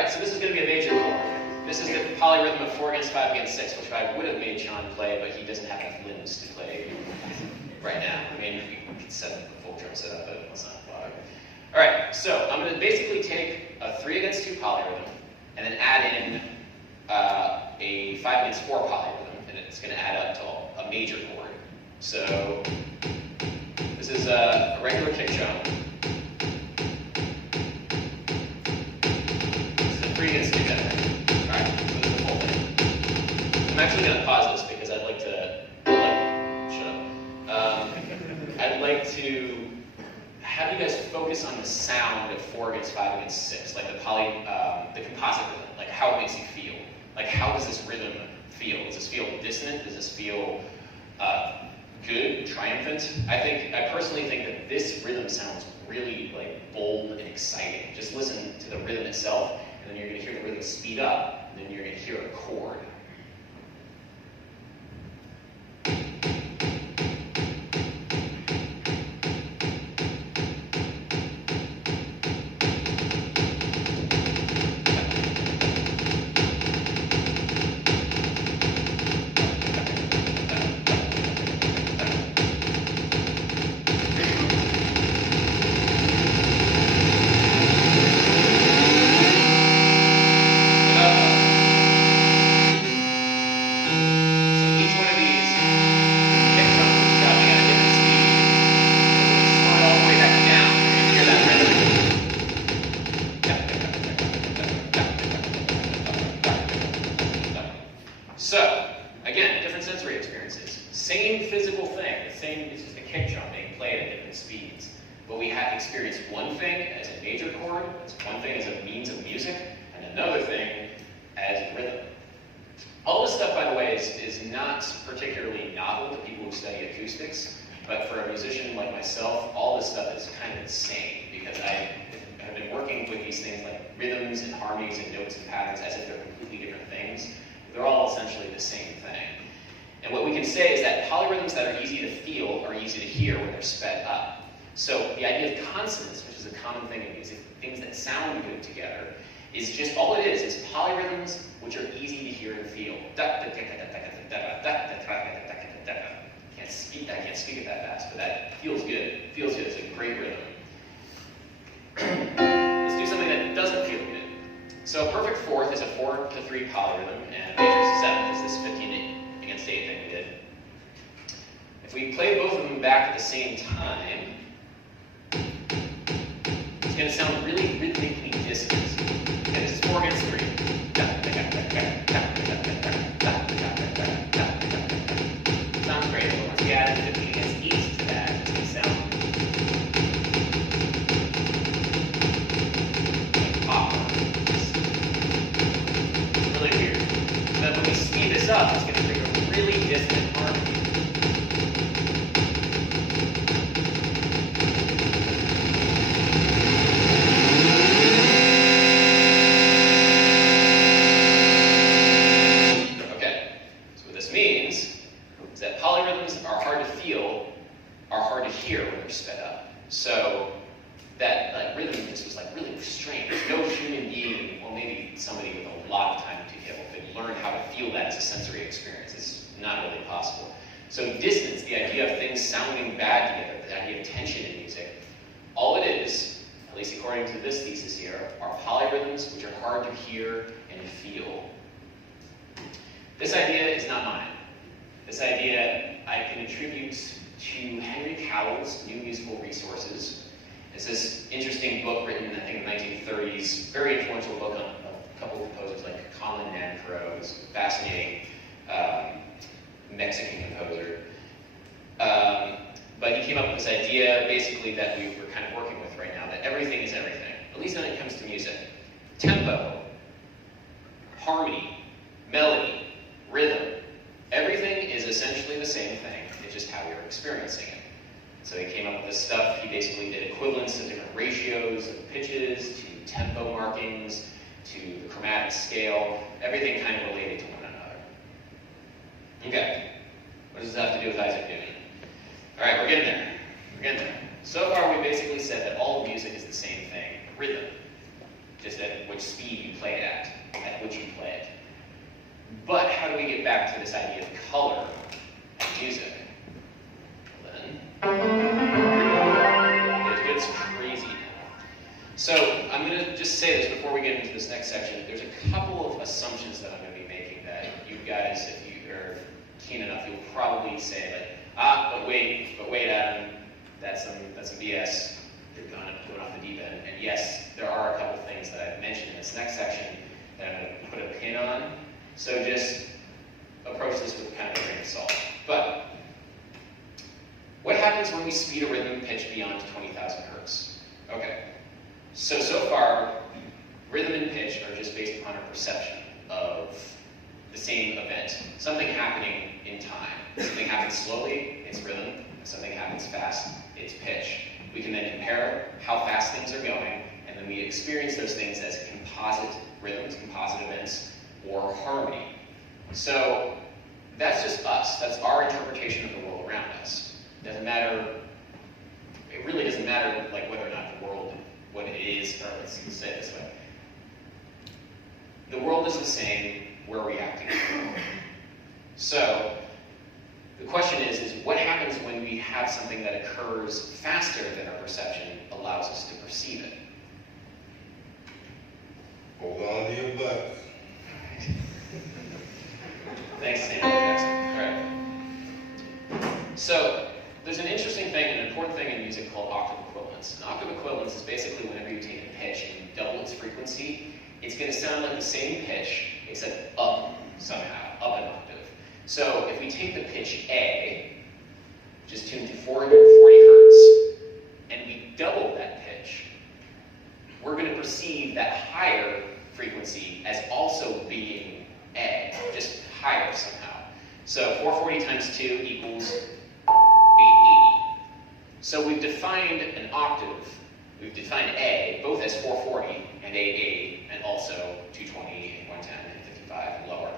so this is going to be a major chord. This is the polyrhythm of 4 against 5 against 6, which I would have made Sean play, but he doesn't have enough limbs to play right now. I mean, we could set up a full drum setup, but let's not bother. All right, so I'm going to basically take a 3 against 2 polyrhythm and then add in a 5 against 4 polyrhythm, and it's going to add up to a major chord. So this is a regular kick drum. 3 against 2 better. Alright, so this is the whole thing. I'm actually going to pause this because I'd like to, I'd like to have you guys focus on the sound of 4 against 5 against 6, like the composite rhythm, like how it makes you feel. Like how does this rhythm feel? Does this feel dissonant? Does this feel good, triumphant? I personally think that this rhythm sounds really like bold and exciting. Just listen to the rhythm itself. And then you're going to hear the rhythm speed up, and then you're going to hear a chord. So, again, different sensory experiences. Same physical thing, it's just a kick drum being played at different speeds. But we have experienced one thing as a major chord, one thing as a means of music, and another thing as rhythm. All this stuff, by the way, is not particularly novel to people who study acoustics, but for a musician like myself, all this stuff is kind of the same, because I have been working with these things like rhythms and harmonies and notes and patterns as if they're completely different things. They're all essentially the same thing. And what we can say is that polyrhythms that are easy to feel are easy to hear when they're sped up. So the idea of consonance, which is a common thing in music, things that sound good together, is just all it is polyrhythms which are easy to hear and feel. I can't speak it that fast, but that feels good. It feels good. It's a great rhythm. Let's do something that doesn't feel good. So a perfect fourth is a 4-3 polyrhythm, and a major seventh is this 15 against 8 thing we did. If we play both of them back at the same time, it's going to sound really rhythmically dissonant. Okay, this is 4 against 3. Sounds great, but once we add 15 against 8 to that, it's going to sound like popcorn. It's really weird. So then when we speed this up, it's going to create a really dissonant harmony. So that rhythm just was really strange. No human being, or maybe somebody with a lot of time to detail, could learn how to feel that as a sensory experience. It's not really possible. So dissonance, the idea of things sounding bad together, the idea of tension in music, all it is, at least according to this thesis here, are polyrhythms which are hard to hear and feel. This idea is not mine. This idea I can attribute to Henry Cowell's New Musical Resources. It's this interesting book written, I think, in the 1930s, very influential book on a couple of composers like Colin Nancrow, who's a fascinating Mexican composer. But he came up with this idea, basically, that we're kind of working with right now, that everything is everything, at least when it comes to music. Tempo, harmony, melody, rhythm, everything is essentially the same thing. It's just how you're experiencing it. So he came up with this stuff. He basically did equivalents of different ratios of pitches, to tempo markings, to the chromatic scale, everything kind of related to one another. Okay. What does this have to do with Isaac Newton? All right, we're getting there. We're getting there. So far, we basically said that all music is the same thing, rhythm, just at which speed you play it at which you play it. But how do we get back to this idea of color and music? Well, then, it gets crazy. So I'm going to just say this before we get into this next section. There's a couple of assumptions that I'm going to be making that you guys, if you are keen enough, you'll probably say, like, but wait, Adam, that's some BS. You're going off the deep end. And yes, there are a couple things that I've mentioned in this next section that I'm going to put a pin on. So just approach this with kind of a grain of salt. But what happens when we speed a rhythm pitch beyond 20,000 hertz? Okay. So far, rhythm and pitch are just based upon our perception of the same event. Something happening in time. If something happens slowly, it's rhythm. If something happens fast, it's pitch. We can then compare how fast things are going, and then we experience those things as composite rhythms, composite events, or harmony. So that's just us. That's our interpretation of the world around us. It doesn't matter. It really doesn't matter, like, whether or not the world, what it is, or let's say it this way. The world is the same. We're reacting to the world. So the question is what happens when we have something that occurs faster than our perception allows us to perceive it? Hold on to your butts. Thanks, Sam. All right. So there's an interesting thing, an important thing in music called octave equivalence. An octave equivalence is basically whenever you take a pitch and you double its frequency, it's going to sound like the same pitch, except up somehow, up an octave. So if we take the pitch A, which is tuned to 440 hertz, and we double that pitch, we're going to perceive that higher frequency as also being A, just higher somehow. So 440 times 2 equals 880. So we've defined an octave. We've defined A both as 440 and 880, and also 220, 110, and 55 and lower.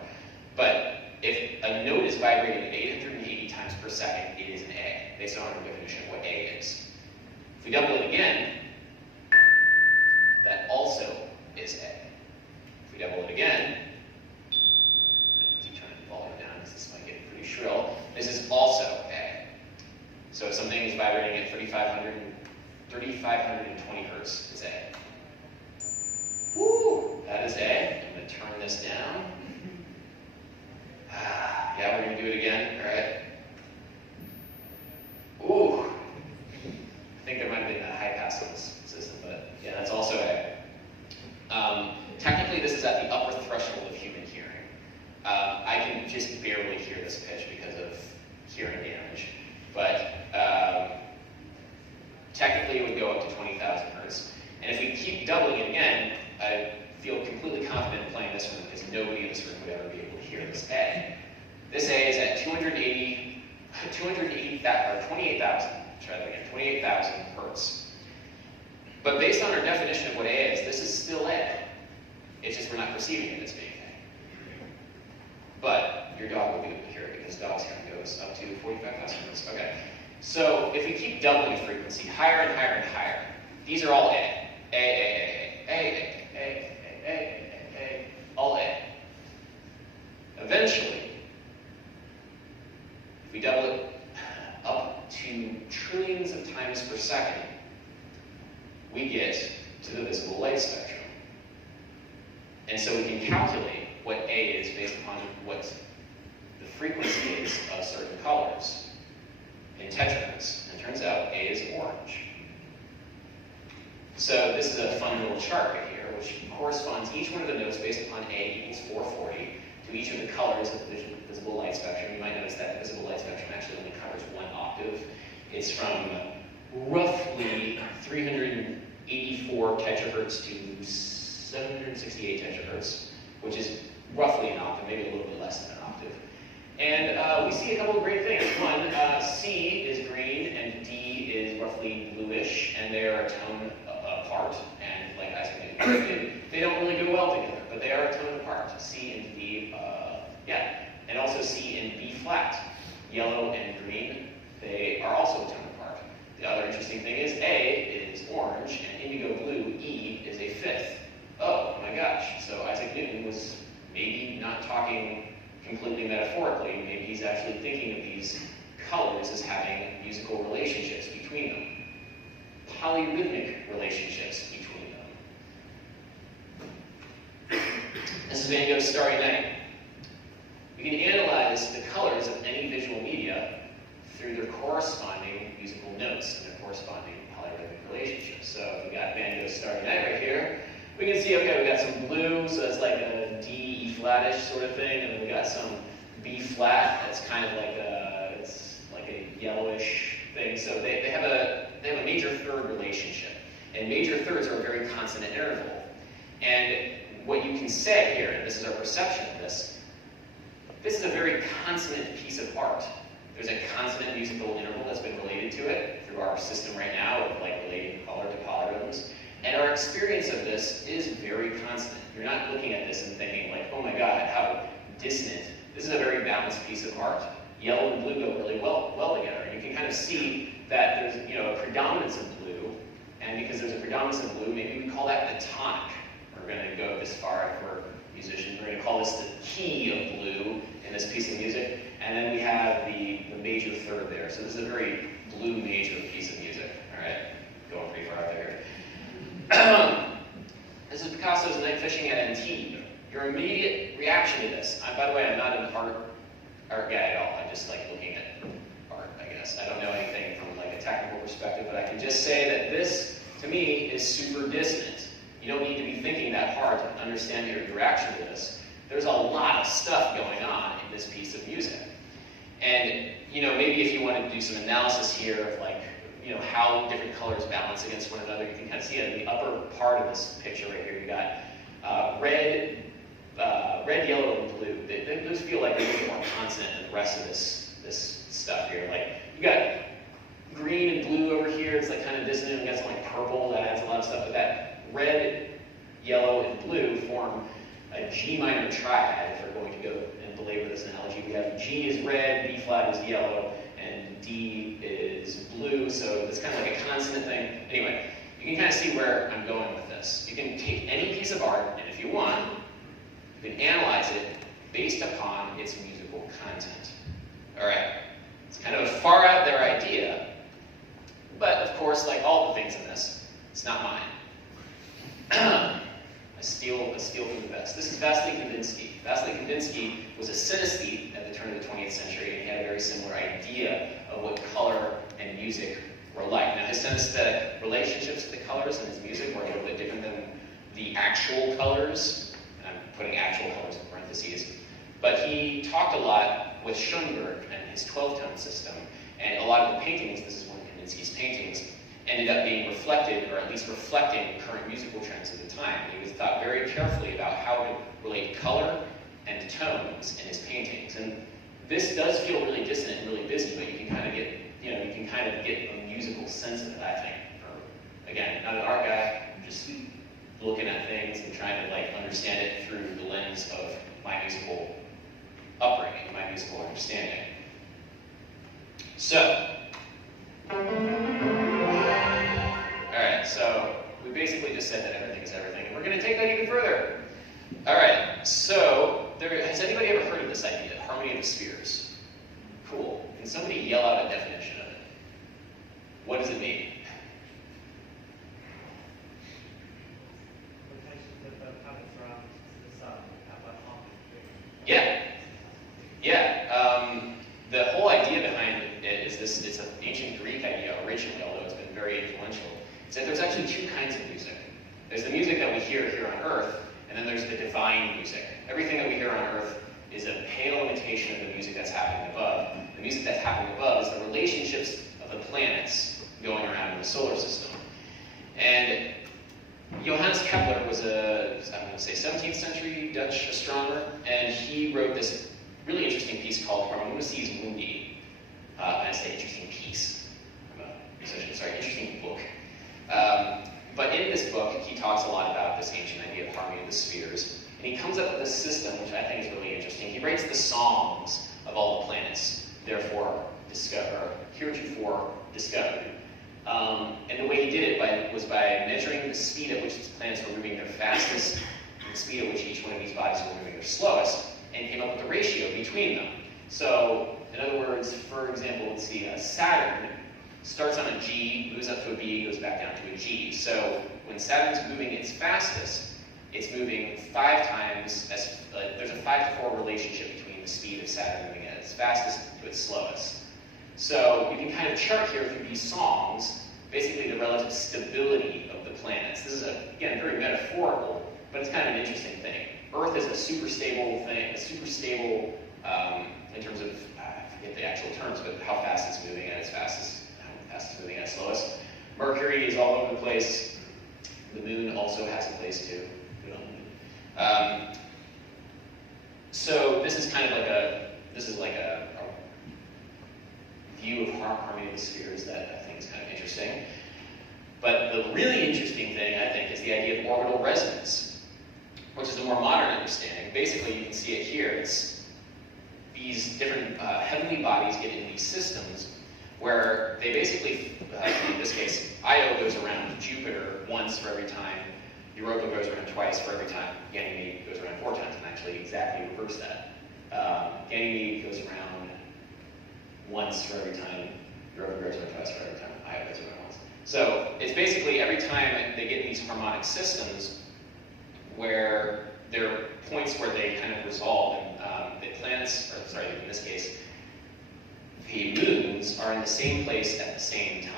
But if a note is vibrating at 880 times per second, it is an A, based on our definition of what A is. If we double it again, that also is A. If we double it again, keep turning the volume down because this might get pretty shrill, this is also A. So if something is vibrating at 3,520 hertz, it's A. Woo! That is A. I'm going to turn this down. Yeah, we're going to do it again. All right. Ooh. I think there might have been a high pass on this system, but yeah, that's also A. Technically, this is at the upper threshold of human hearing. I can just barely hear this pitch because of hearing damage, but technically it would go up to 20,000 hertz. And if we keep doubling it again, I feel completely confident in playing this one because nobody in this room would ever be able to hear this A. This A is at 28,000 hertz. But based on our definition of what A is, this is still A. It's just we're not perceiving it as being A. But your dog will be able to hear it because dog's hearing goes up to 45,000 hertz. Okay. So if we keep doubling the frequency higher and higher and higher, these are all A. All A. Eventually, if we double it up to trillions of times per second, we get to the visible light spectrum. And so we can calculate what A is based upon what the frequency is of certain colors in tetrahertz. And it turns out A is orange. So this is a fun little chart right here, which corresponds each one of the notes based upon A equals 440 to each of the colors of the visible light spectrum. You might notice that the visible light spectrum actually only covers one octave. It's from roughly 384 tetrahertz to 768 tetrahertz, which is roughly an octave, maybe a little bit less than an octave. And we see a couple of great things. One, C is green and D is roughly bluish, and they are a tone apart. And like Isaac Newton, they don't really go well together, but they are a tone apart. C and D, yeah. And also C and B flat. Yellow and green, they are also a tone apart. The other interesting thing is A is orange and indigo blue, E is a fifth. Oh my gosh, so Isaac Newton was maybe not talking completely metaphorically, maybe he's actually thinking of these colors as having musical relationships between them. Polyrhythmic relationships between them. This is Van Gogh's Starry Night. We can analyze the colors of any visual media through their corresponding musical notes and their corresponding polyrhythmic relationships. So if we got Van Gogh's Starry Night right here, we can see, okay, we got some blue, so it's like a D, E flattish sort of thing, and then we got some B flat, that's kind of like a yellowish thing. So they have a major third relationship. And major thirds are a very consonant interval. And what you can say here, and this is our perception of this is a very consonant piece of art. There's a consonant musical interval that's been related to it through our system right now of like relating color to polyrhythms. And our experience of this is very constant. You're not looking at this and thinking like, oh my God, how dissonant. This is a very balanced piece of art. Yellow and blue go really well together. And you can kind of see that there's a predominance of blue. And because there's a predominance of blue, maybe we call that the tonic. We're going to go this far if we're musicians. We're going to call this the key of blue in this piece of music. And then we have the major third there. So this is a very blue major piece of music. All right, going pretty far out there. This is Picasso's Night Fishing at Antibes. Your immediate reaction to this. By the way, I'm not an art guy at all. I just like looking at art, I guess. I don't know anything from like a technical perspective, but I can just say that this, to me, is super dissonant. You don't need to be thinking that hard to understand your reaction to this. There's a lot of stuff going on in this piece of music. And, maybe if you wanted to do some analysis here of like, how different colors balance against one another, you can kind of see it in the upper part of this picture right here. You got red, yellow, and blue. Those feel like they're a little more consonant than the rest of this stuff here. Like, you got green and blue over here. It's like kind of dissonant. We got some like purple that adds a lot of stuff. But that red, yellow, and blue form a G minor triad. If we're going to go and belabor this analogy, we have G is red, B flat is yellow, and D is blue. So it's kind of like a consonant thing. Anyway, you can kind of see where I'm going with this. You can take any piece of art, and if you want, you can analyze it based upon its musical content. All right, it's kind of a far out there idea, but of course, like all the things in this, it's not mine. I steal from the best. This is Vasily Kandinsky. Vasily Kandinsky was a synesthete at the turn of the 20th century, and he had a very similar idea of what color and music were like. Now, his synesthetic relationships to the colors in his music were a little bit different than the actual colors, and I'm putting actual colors in parentheses, but he talked a lot with Schoenberg and his 12-tone system, and a lot of the paintings, this is one of Kandinsky's paintings, ended up being reflected, or at least reflecting current musical trends of the time. He was thought very carefully about how to relate color and tones in his paintings. And this does feel really dissonant and really busy, but you can kind of get, a musical sense of it, I think. Again, not an art guy, I'm just looking at things and trying to like understand it through the lens of my musical upbringing, my musical understanding. So, alright, so we basically just said that everything is everything, and we're going to take that even further. Alright, so has anybody ever heard of this idea, harmony of the spheres? Cool. Can somebody yell out a definition of it? What does it mean? Yeah. The whole idea behind it is this, it's an ancient Greek idea originally, although it's been very influential. It's that there's actually two kinds of music. There's the music that we hear here on Earth, and then there's the divine music. Everything that we hear on Earth is a pale imitation of the music that's happening above. The music that's happening above is the relationships of the planets going around in the solar system. And Johannes Kepler was I'm going to say 17th century Dutch astronomer, and he wrote this really interesting piece called Harmonices Mundi. I say interesting piece. I'm a musician, sorry, interesting book. But in this book, he talks a lot about this ancient idea of harmony of the spheres. And he comes up with a system which I think is really interesting. He writes the songs of all the planets, therefore heretofore discovered. And the way he did it was by measuring the speed at which the planets were moving their fastest and the speed at which each one of these bodies were moving their slowest, and came up with a ratio between them. So, in other words, for example, let's see, Saturn starts on a G, moves up to a B, goes back down to a G. So, when Saturn's moving its fastest, it's moving 5 times there's a 5 to 4 relationship between the speed of Saturn moving at its fastest to its slowest. So we can kind of chart here through these songs, basically the relative stability of the planets. This is, again, very metaphorical, but it's kind of an interesting thing. Earth is a super stable thing, in terms of, I forget the actual terms, but how fast it's moving at its fastest, how fast it's moving at its slowest. Mercury is all over the place. The moon also has a place too. So this is kind of like a view of harmony of the spheres that I think is kind of interesting. But the really interesting thing, I think, is the idea of orbital resonance, which is a more modern understanding. Basically, you can see it here. It's these different heavenly bodies get in these systems where they basically, in this case, Io goes around Jupiter once for every time, Europa goes around twice for every time, Ganymede goes around 4 times, and actually exactly reverse that. Ganymede goes around once for every time, Europa goes around twice for every time, Io goes around once. So it's basically every time they get these harmonic systems where there are points where they kind of resolve, and the planets, or sorry, in this case, the moons are in the same place at the same time.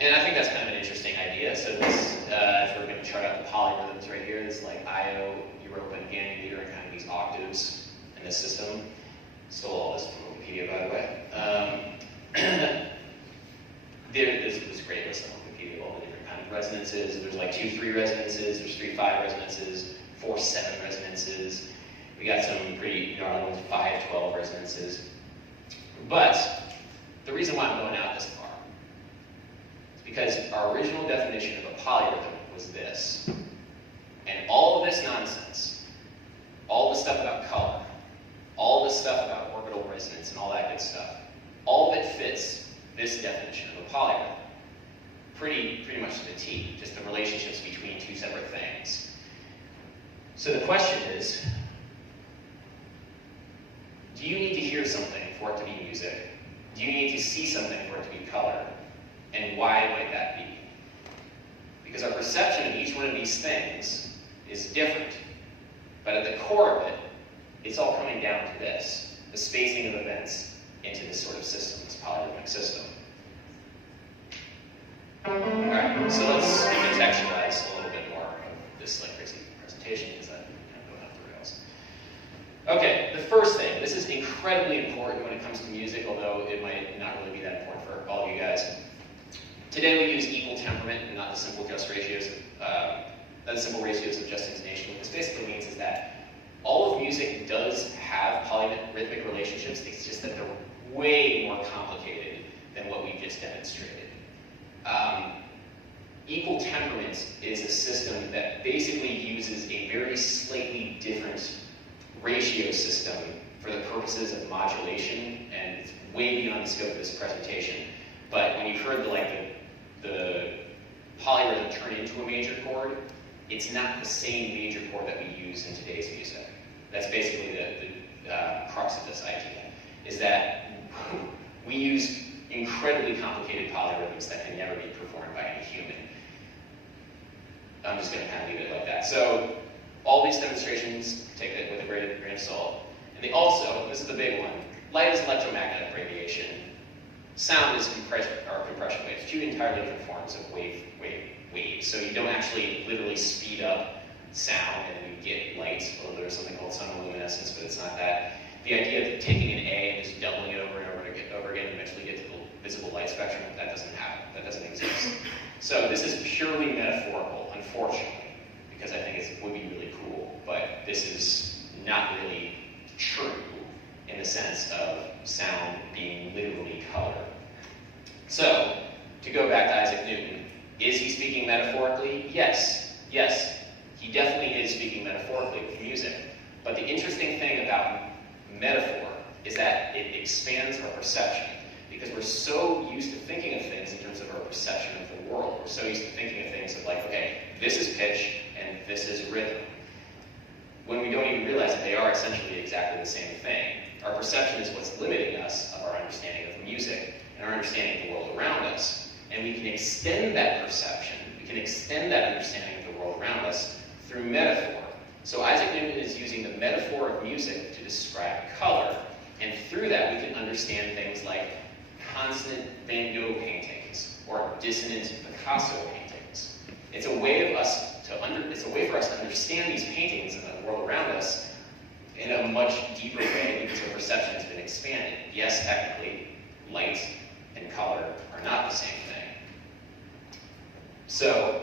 And I think that's kind of an interesting idea. So this, if we're going to chart out the polyrhythms right here, this is like Io, Europa, and Ganymede are in kind of these octaves in this system. Stole all this from Wikipedia, by the way. This was a great list on Wikipedia of all the different kind of resonances. There's like 2-3 resonances, there's 3-5 resonances, 4-7 resonances. We got some pretty gnarly ones, 5-12 resonances. But the reason why I'm going out this far is because our original definition of a polyrhythm was this. And all of this nonsense, all the stuff about color, all the stuff about orbital resonance and all that good stuff, all of it fits this definition of a polyrhythm. Pretty much to the T, just the relationships between 2 separate things. So the question is, do you need to hear something for it to be music? Do you need to see something for it to be color? And why might that be? Because our perception of each one of these things is different. But at the core of it, it's all coming down to this, the spacing of events into this sort of system, this polyrhythmic system. Alright, so let's contextualize a little bit more of this crazy presentation, because I'm kind of going off the rails. Okay, the first thing, this is incredibly important when it comes to music, although it might not really be that important for all of you guys. Today we use equal temperament and not the simple ratios of just intonation. What this basically means is that all of music does have polyrhythmic relationships, it's just that they're way more complicated than what we just demonstrated. Equal temperament is a system that basically uses a very slightly different ratio system for the purposes of modulation, and it's way beyond the scope of this presentation. But when you've heard the polyrhythm turn into a major chord, it's not the same major chord that we use in today's music. That's basically the crux of this idea, is that we use incredibly complicated polyrhythms that can never be performed by any human. I'm just going to kind of leave it like that. So all these demonstrations, take it with a grain of salt. And they also, this is the big one, light is electromagnetic radiation. Sound is compression waves, 2 entirely different forms of waves. So you don't actually literally speed up sound and you get light, although there's something called sonoluminescence, but it's not that. The idea of taking an A and just doubling it over and over again and eventually get to the visible light spectrum, that doesn't happen. That doesn't exist. So this is purely metaphorical, unfortunately, because I think it would be really cool, but this is not really true in the sense of sound being literally color. So, to go back to Isaac Newton, is he speaking metaphorically? Yes. Yes, he he definitely is speaking metaphorically with music. But the interesting thing about metaphor is that it expands our perception, because we're so used to thinking of things in terms of our perception of the world. We're so used to thinking of things of like, okay, this is pitch and this is rhythm, when we don't even realize that they are essentially exactly the same thing. Our perception is what's limiting us of our understanding of music and our understanding of the world around us. And we can extend that perception, we can extend that understanding of the world around us through metaphor. So Isaac Newton is using the metaphor of music to describe color, and through that we can understand things like consonant Van Gogh paintings or dissonant Picasso paintings. It's a way for us to understand these paintings and the world around us in a much deeper way, because our perception has been expanded. Yes, technically, light and color are not the same thing. So,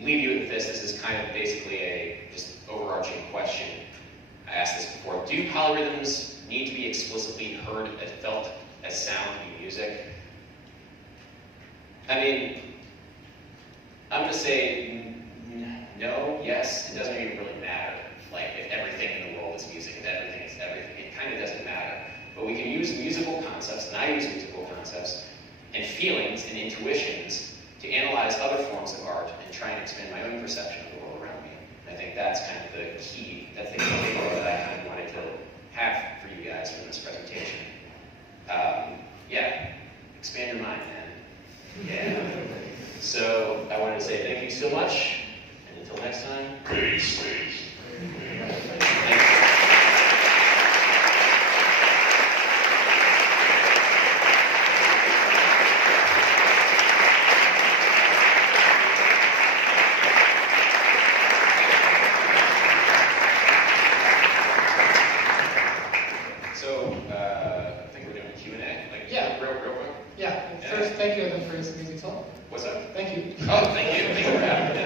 leave you with this. This is kind of basically a just overarching question. I asked this before. Do polyrhythms need to be explicitly heard and felt as sound in music? I mean, I'm going to say no, yes. It doesn't even really matter. Like, if everything in the world is music, if everything is everything, it kind of doesn't matter. But we can use musical concepts, and I use musical concepts, and feelings and intuitions to analyze other forms of art and try and expand my own perception of the world around me. And I think that's kind of the key, that's the key takeaway that I kind of wanted to have for you guys from this presentation. Yeah, expand your mind, man. Yeah. So I wanted to say thank you so much, and until next time, Peace. thanks. I think we're doing a Q&A. Like, Yeah. real quick. Yeah, first, thank you, Evan, for this amazing talk. What's up? Thank you. Oh, thank you. Thank you for having me.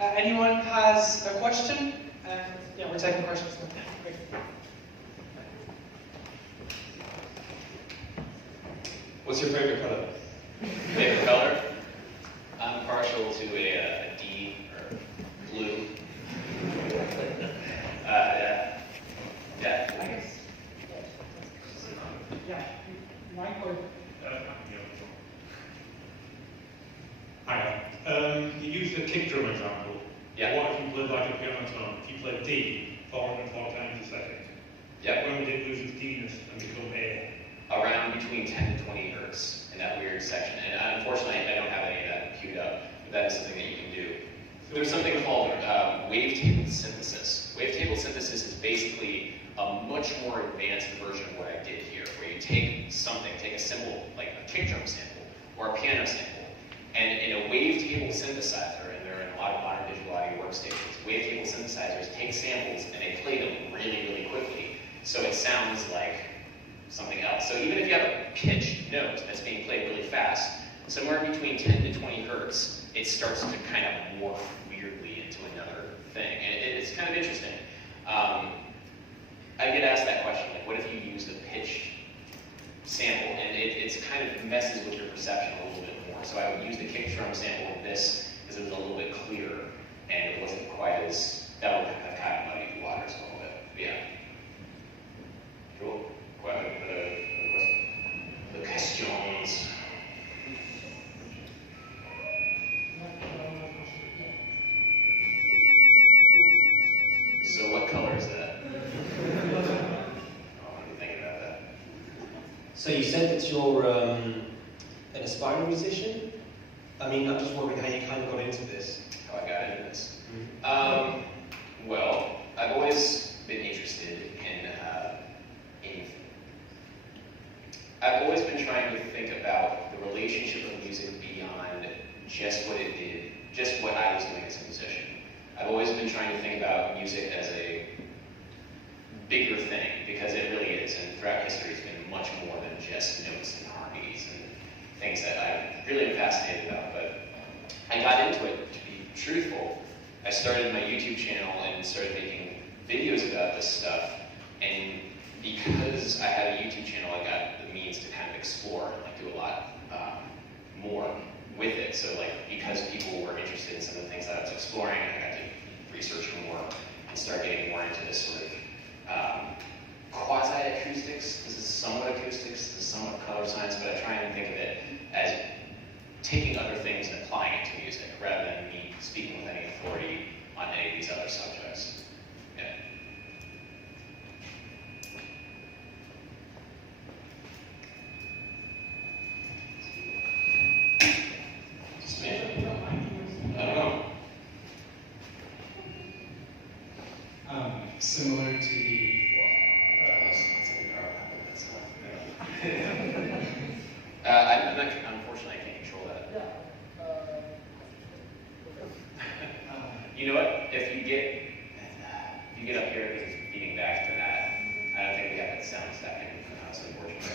And anyone has a question? And yeah, we're taking questions now. Great. What's your favorite color? Favorite color? I'm partial to a D or blue. Yeah. Yeah, Mike or... Hi. You used the kick drum example. Yeah. What if you played like a piano tone? If you played D 404 times a second, Yeah. when would it lose its D-ness and become A? Around between 10 to 20 hertz in that weird section. And unfortunately, I don't have any of that queued up, but that is something that you can do. There's something called wavetable synthesis. Wavetable synthesis is basically a much more advanced version of what I did here, where you take something, take a symbol, like a kick drum sample or a piano sample, and in a wavetable synthesizer, and there are in a lot of modern digital audio workstations, wavetable synthesizers take samples and they play them really, really quickly, so it sounds like something else. So even if you have a pitched note that's being played really fast, somewhere between 10 to 20 hertz, it starts to kind of morph weirdly into another thing. And it's kind of interesting. I get asked that question, like, what if you use the pitched sample? And it's kind of messes with your perception a little bit more. So I would use the kick drum sample of this because it was a little bit clearer, and it wasn't quite as, that would have kind of muddied the waters a little bit. But yeah. Cool. The questions. So what color is that? Oh, what do you think about that? So you said that you're an aspiring musician. I mean, I'm just wondering how you kind of got into this. How I got into this? Well, I've always been interested in I've always been trying to think about the relationship of music beyond just what it did, just what I was doing as a musician. I've always been trying to think about music as a bigger thing, because it really is, and throughout history it's been much more than just notes and harmonies and things that I really am fascinated about. But I got into it, to be truthful. I started my YouTube channel and started making videos about this stuff, and because I had a YouTube channel, I got the means to kind of explore and like do a lot more with it. it. So like, because people were interested in some of the things that I was exploring, I got to research more and start getting more into this sort of quasi-acoustics. This is somewhat acoustics, this is somewhat color science, but I try and think of it as taking other things and applying it to music, rather than me speaking with any authority on any of these other subjects. Yeah. Just me? I don't know. Similar to the unfortunately, I can't control that. You know what? If you get up here, because it's feeding back to that, I don't think we have that sound stacking for now, so unfortunately.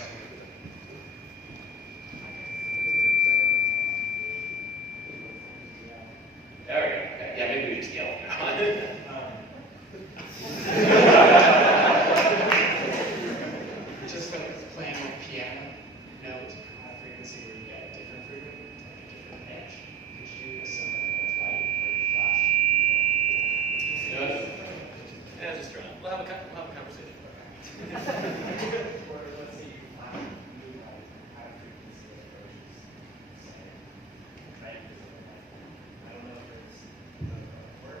There we go. Okay. Yeah, maybe we just yell now. just like playing a piano note on a frequency where you get a different frequency, like a different pitch. Could you do a similar thing with light where you flash? You know what? Yeah, just try. We'll have a conversation. Or let's say you flash blue light at a frequency of versus say red visible light. I don't know if it's work or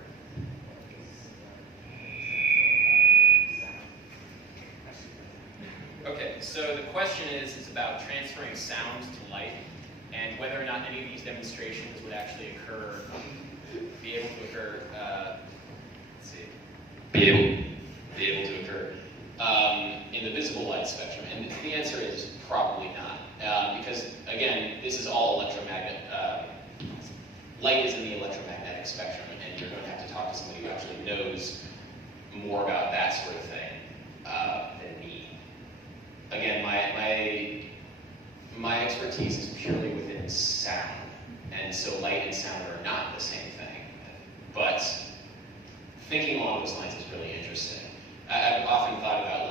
if it's sound. Okay, so the question is about transferring sound to light, and whether or not any of these demonstrations would actually be able to occur, in the visible light spectrum. And the answer is probably not, because again, this is all electromagnetic. Light is in the electromagnetic spectrum, and you're going to have to talk to somebody who actually knows more about that sort of thing than me. Again, my expertise is purely within sound, and so light and sound are not the same thing. But thinking along those lines is really interesting. I've often thought about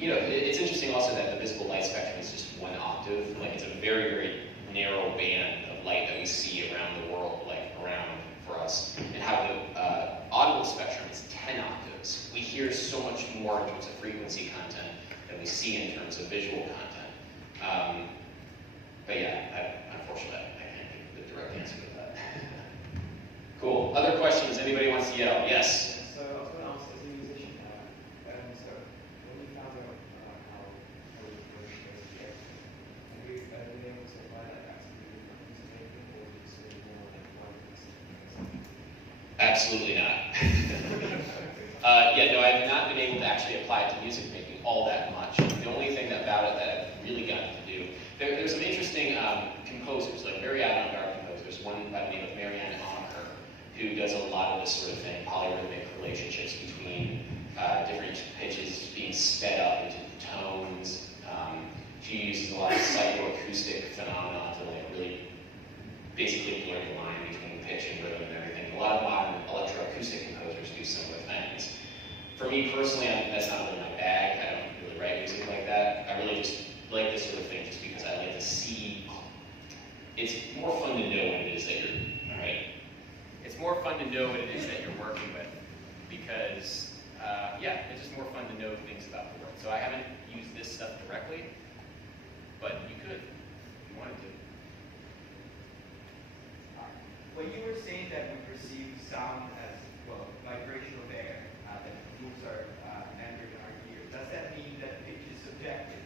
it's interesting also that the visible light spectrum is just one octave. Like, it's a very, very narrow band of light that we see around the world, like around for us, and how the audible spectrum is 10 octaves. We hear so much more in terms of frequency content than we see in terms of visual content. But yeah, unfortunately, I can't give the direct answer to that. Cool. Other questions? Anybody wants to yell? Yes? So I was going to ask, as a musician, so when you found out how you approach this, have you been able to apply that back to music making, or is it sort of more like one thing? Absolutely not. No, I have not been able to actually apply it to music making all that much. The only thing about it that I've really gotten to do, there's some interesting composers, like very avant-garde composers. One by the name of Marianne Onaher, who does a lot of this sort of thing, polyrhythmic relationships between different pitches being sped up into tones. She uses a lot of psychoacoustic phenomena to really basically blur the line between pitch and rhythm and everything. A lot of modern electroacoustic composers do similar things. For me personally, that's not really my bag. I don't really write music like that. I really just like this sort of thing just because I like to see. It's more fun to know what it is that you're, right? It's more fun to know what it is that you're working with because, it's just more fun to know things about the world. So I haven't used this stuff directly, but you could if you wanted to. When you were saying that we perceive sound as, well, vibrational air, that moves our membrane in our ear, does that mean that pitch is subjective?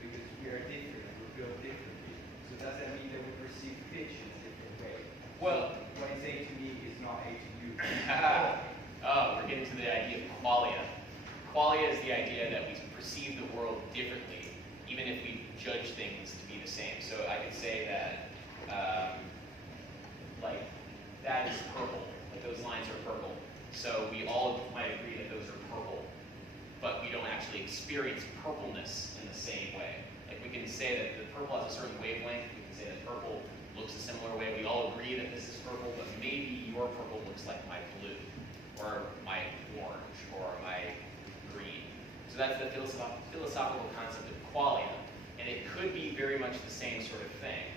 Because we are different, we're built differently. So does that mean that we perceive pitch in a different way? Well, so what is A to me is not A to you. We're getting to the idea of qualia. Qualia is the idea that we perceive the world differently, even if we judge things to be the same. So I could say that, that is purple. Like, those lines are purple. So we all might agree that those are purple, but we don't actually experience purpleness in the same way. Like, we can say that the purple has a certain wavelength. We can say that purple looks a similar way. We all agree that this is purple, but maybe your purple looks like my blue, or my orange, or my green. So that's the philosophical concept of qualia, and it could be very much the same sort of thing.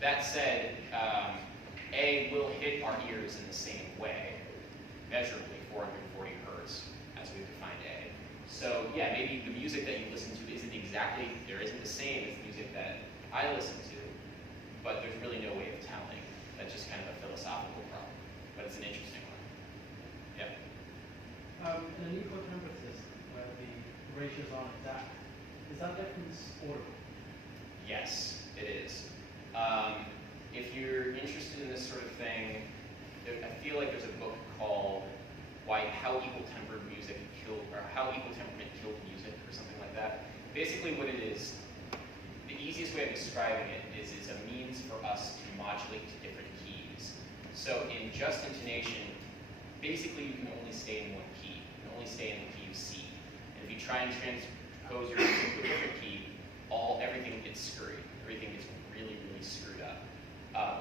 That said, A will hit our ears in the same way, measurably, 440 hertz, as we've defined A. So yeah, maybe the music that you listen to isn't the same as the music that I listen to, but there's really no way of telling. That's just kind of a philosophical problem, but it's an interesting one. Yeah. In an equal temperate system, where the ratios aren't exact, is that difference orderable? Yes, it is. If you're interested in this sort of thing, I feel like there's a book called How Equal Temperament Killed Music, or something like that. Basically what it is, the easiest way of describing it is it's a means for us to modulate to different keys. So in just intonation, basically you can only stay in one key. You can only stay in the key of C. And if you try and transpose your music to a different key, everything gets screwed. Everything gets really, really screwed up.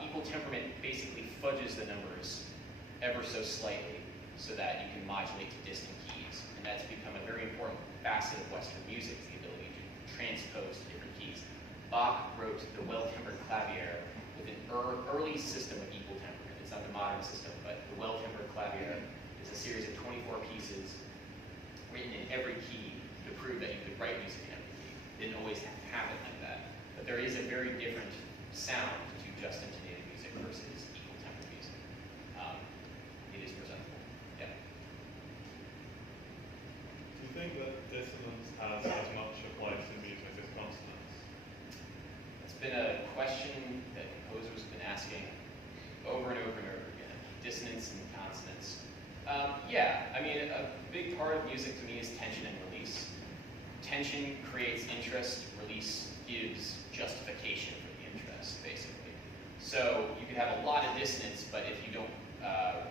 Equal temperament basically fudges the numbers ever so slightly so that you can modulate to distant keys. And that's become a very important facet of Western music, the ability to transpose to different keys. Bach wrote the well-tempered clavier with an early system of equal temperament. It's not the modern system, but the well-tempered clavier is a series of 24 pieces written in every key to prove that you could write music in every key. It didn't always happen like that. But there is a very different sound to just intonated music versus equal tempered music. It is presentable. Yeah. Do you think that dissonance has as much a place in music as consonance? It's been a question that composers have been asking over and over and over again. Dissonance and consonance. Yeah, I mean, a big part of music to me is tension and release. Tension creates interest, release gives justification for the interest, basically. So you can have a lot of dissonance, but if you don't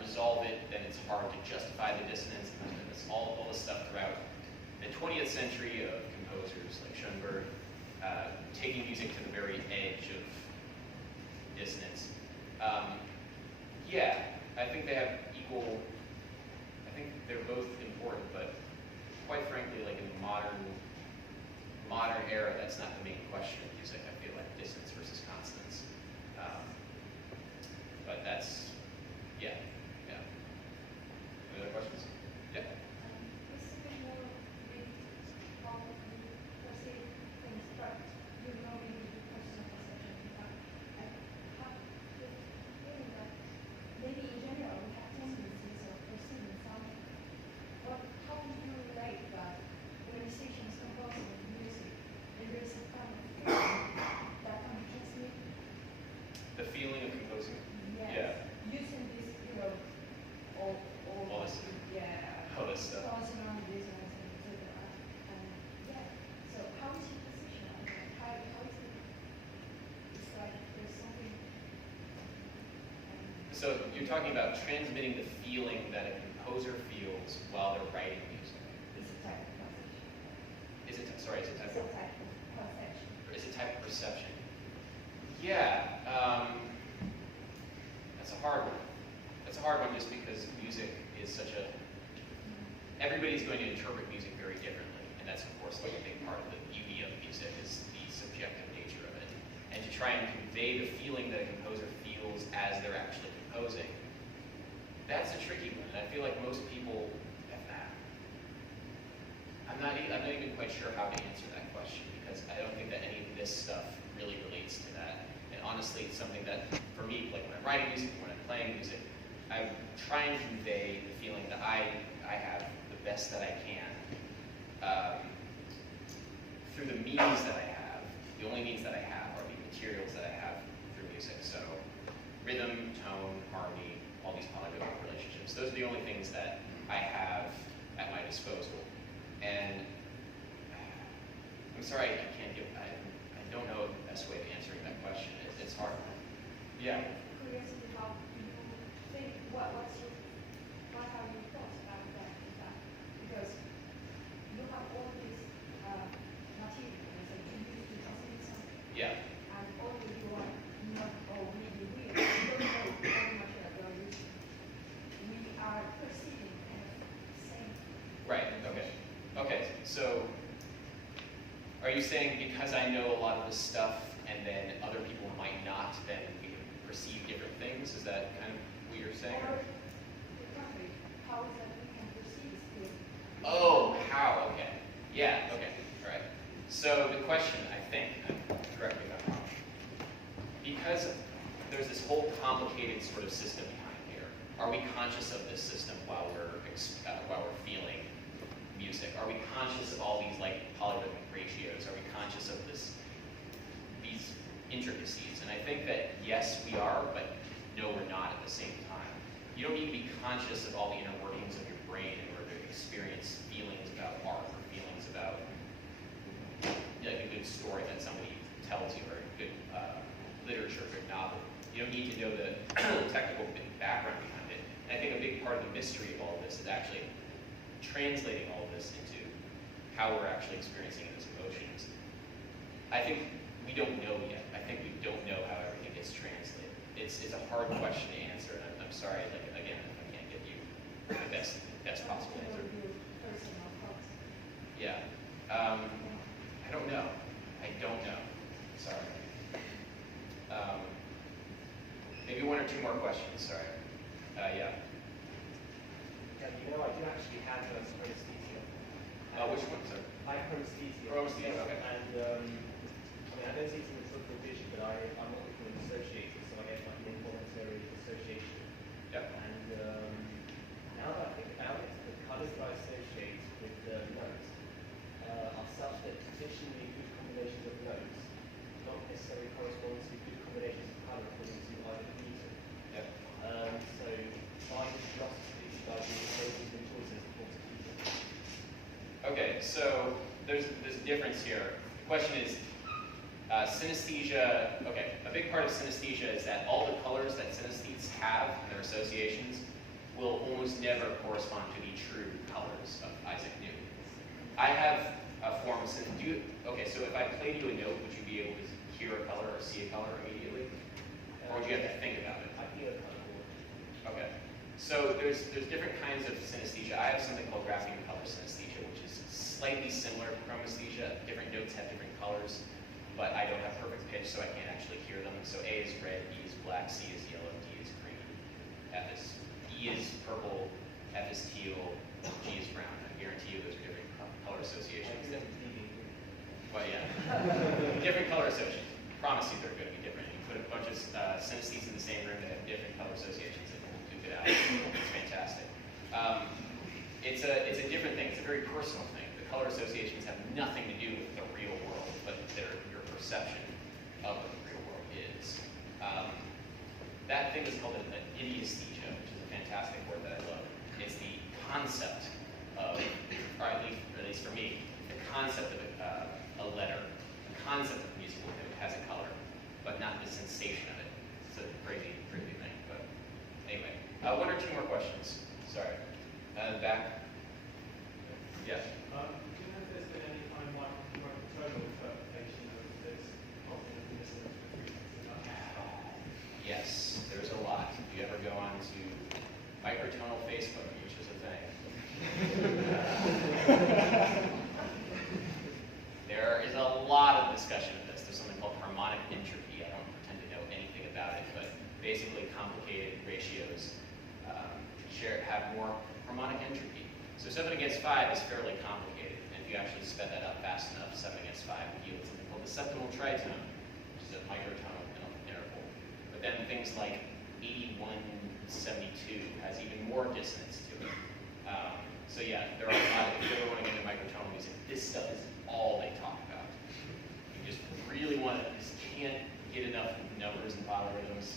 resolve it, then it's hard to justify the dissonance. And it's all this stuff throughout the 20th century of composers like Schoenberg, taking music to the very edge of dissonance. Yeah, I think they have equal, I think they're both important, but quite frankly, like in the modern era, that's not the main question of music. I feel like dissonance versus consonance. But that's, yeah. Any other questions? Yeah. Maybe in general we have tendencies of perceiving something. But how do you relate that when a musician is composing music and there is a kind of feeling that can be transmitted? The feeling of composing? Yes. Yeah. Using this, All this, yeah, all this stuff. consonant, dissonance, etc. And yeah, so how is your position on that? How is it? It's like there's something. So you're talking about transmitting the feeling that a composer feels while they're writing music. It's a type of perception. Is it type of It's a type of perception. Is it type of perception? Yeah, that's a hard one. That's a hard one just because music is such a, everybody's going to interpret music very differently. And that's of course like a big part of the beauty of music is the subjective nature of it. And to try and convey the feeling that a composer feels as they're actually composing, that's a tricky one. And I feel like most people, I'm not even quite sure how to answer that question because I don't think that any of this stuff really relates to that. And honestly, it's something that, for me, like when I'm writing music, when I'm playing music, I try and convey the feeling that I have the best that I can through the means that I have. The only means that I have are the materials that I have through music. So rhythm, tone, harmony, all these polyrhythmic relationships. Those are the only things that I have at my disposal. And I'm sorry, I don't know the best way of answering that question. It's hard. Yeah. Curiosity, how do you think, what are your thoughts about that? Because you have all these materials that you use to transmit something. Yeah. And although you are not really real, you don't know all the material you are using. We are perceiving kind of the same. Right, okay. Okay, so are you saying because I know a lot of this stuff and then other people might not not, then we can perceive different things. Is that kind of what you're saying? Or the contrary, how is that we can perceive still? Oh, how? Okay. Yeah. Okay. All right. So the question, I think, correct me if I'm wrong, because there's this whole complicated sort of system behind here. Are we conscious of this system while we're feeling music? Are we conscious of all these like polyrhythmic ratios? Are we conscious of these intricacies? And I think that yes, we are, but no, we're not at the same time. You don't need to be conscious of all the inner workings of your brain in order to experience feelings about art or feelings about like a good story that somebody tells you or a good literature, a good novel. You don't need to know the technical background behind it. And I think a big part of the mystery of all of this is actually translating all of this into how we're actually experiencing it as emotions. I think we don't know yet. I think we don't know how everything gets translated. It's a hard question to answer, and I'm sorry, like again, I can't give you the best possible answer. Yeah. I don't know. I don't know. Sorry. Maybe one or two more questions. Sorry. Yeah. Yeah, you know, I do actually have prosthesia. Which one, sir? I have prosthesia. Prosthesia, okay. And I mean, I don't see it in the peripheral vision, but I'm what we call an associator, so I get like an involuntary association. Yep. And now that I think about it, the colours that I associate with the notes are such that traditionally good combinations of notes don't necessarily correspond to good combinations of colour according to either Newton. Yep. So by this philosophy, by the making the choices for Newton. Okay, so there's a difference here. The question is, synesthesia, okay, a big part of synesthesia is that all the colors that synesthetes have in their associations will almost never correspond to the true colors of Isaac Newton. I have a form of synesthesia. Okay, so if I played you a note, would you be able to hear a color or see a color immediately? Or would you have to think about it? I feel color. Okay. So there's different kinds of synesthesia. I have something called grapheme color synesthesia, which is slightly similar to chromesthesia. Different notes have different colors, but I don't have perfect pitch, so I can't actually hear them. So A is red, B is black, C is yellow, D is green. E is purple, F is teal, G is brown. I guarantee you those are different color associations. Well, yeah. Different color associations. Promise you they're going to be different. You put a bunch of synesthetes in the same room that have different color associations and we'll duke it out. It's fantastic. It's a different thing. It's a very personal thing. The color associations have nothing to do with the real world, but your perception of what the real world is. That thing is called an idiesthesia, which is a fantastic word that I love. It's the concept of, or at least for me, the concept of a letter, the concept of a musical note has a color, but not the sensation of it. It's a crazy, crazy thing. But anyway, one or two more questions. Sorry. Back. Yes. Do you know if there's been any kind of microtonal interpretation of this dissonance between Yes, there's a lot. If you ever go on to microtonal Facebook, which is a thing, there is a lot of discussion of this. There's something called harmonic entropy. I don't pretend to know anything about it, but basically complicated ratios have more harmonic entropy. So 7 against 5 is fairly complicated, and if you actually sped that up fast enough, 7 against 5 would yield something called the septimal tritone, which is a microtonal interval. But then things like 8172 has even more dissonance to it. So yeah, there are a lot of, if you ever want to get into microtonal music, this stuff is all they talk about. You just really want to, just can't get enough numbers and polyrhythms.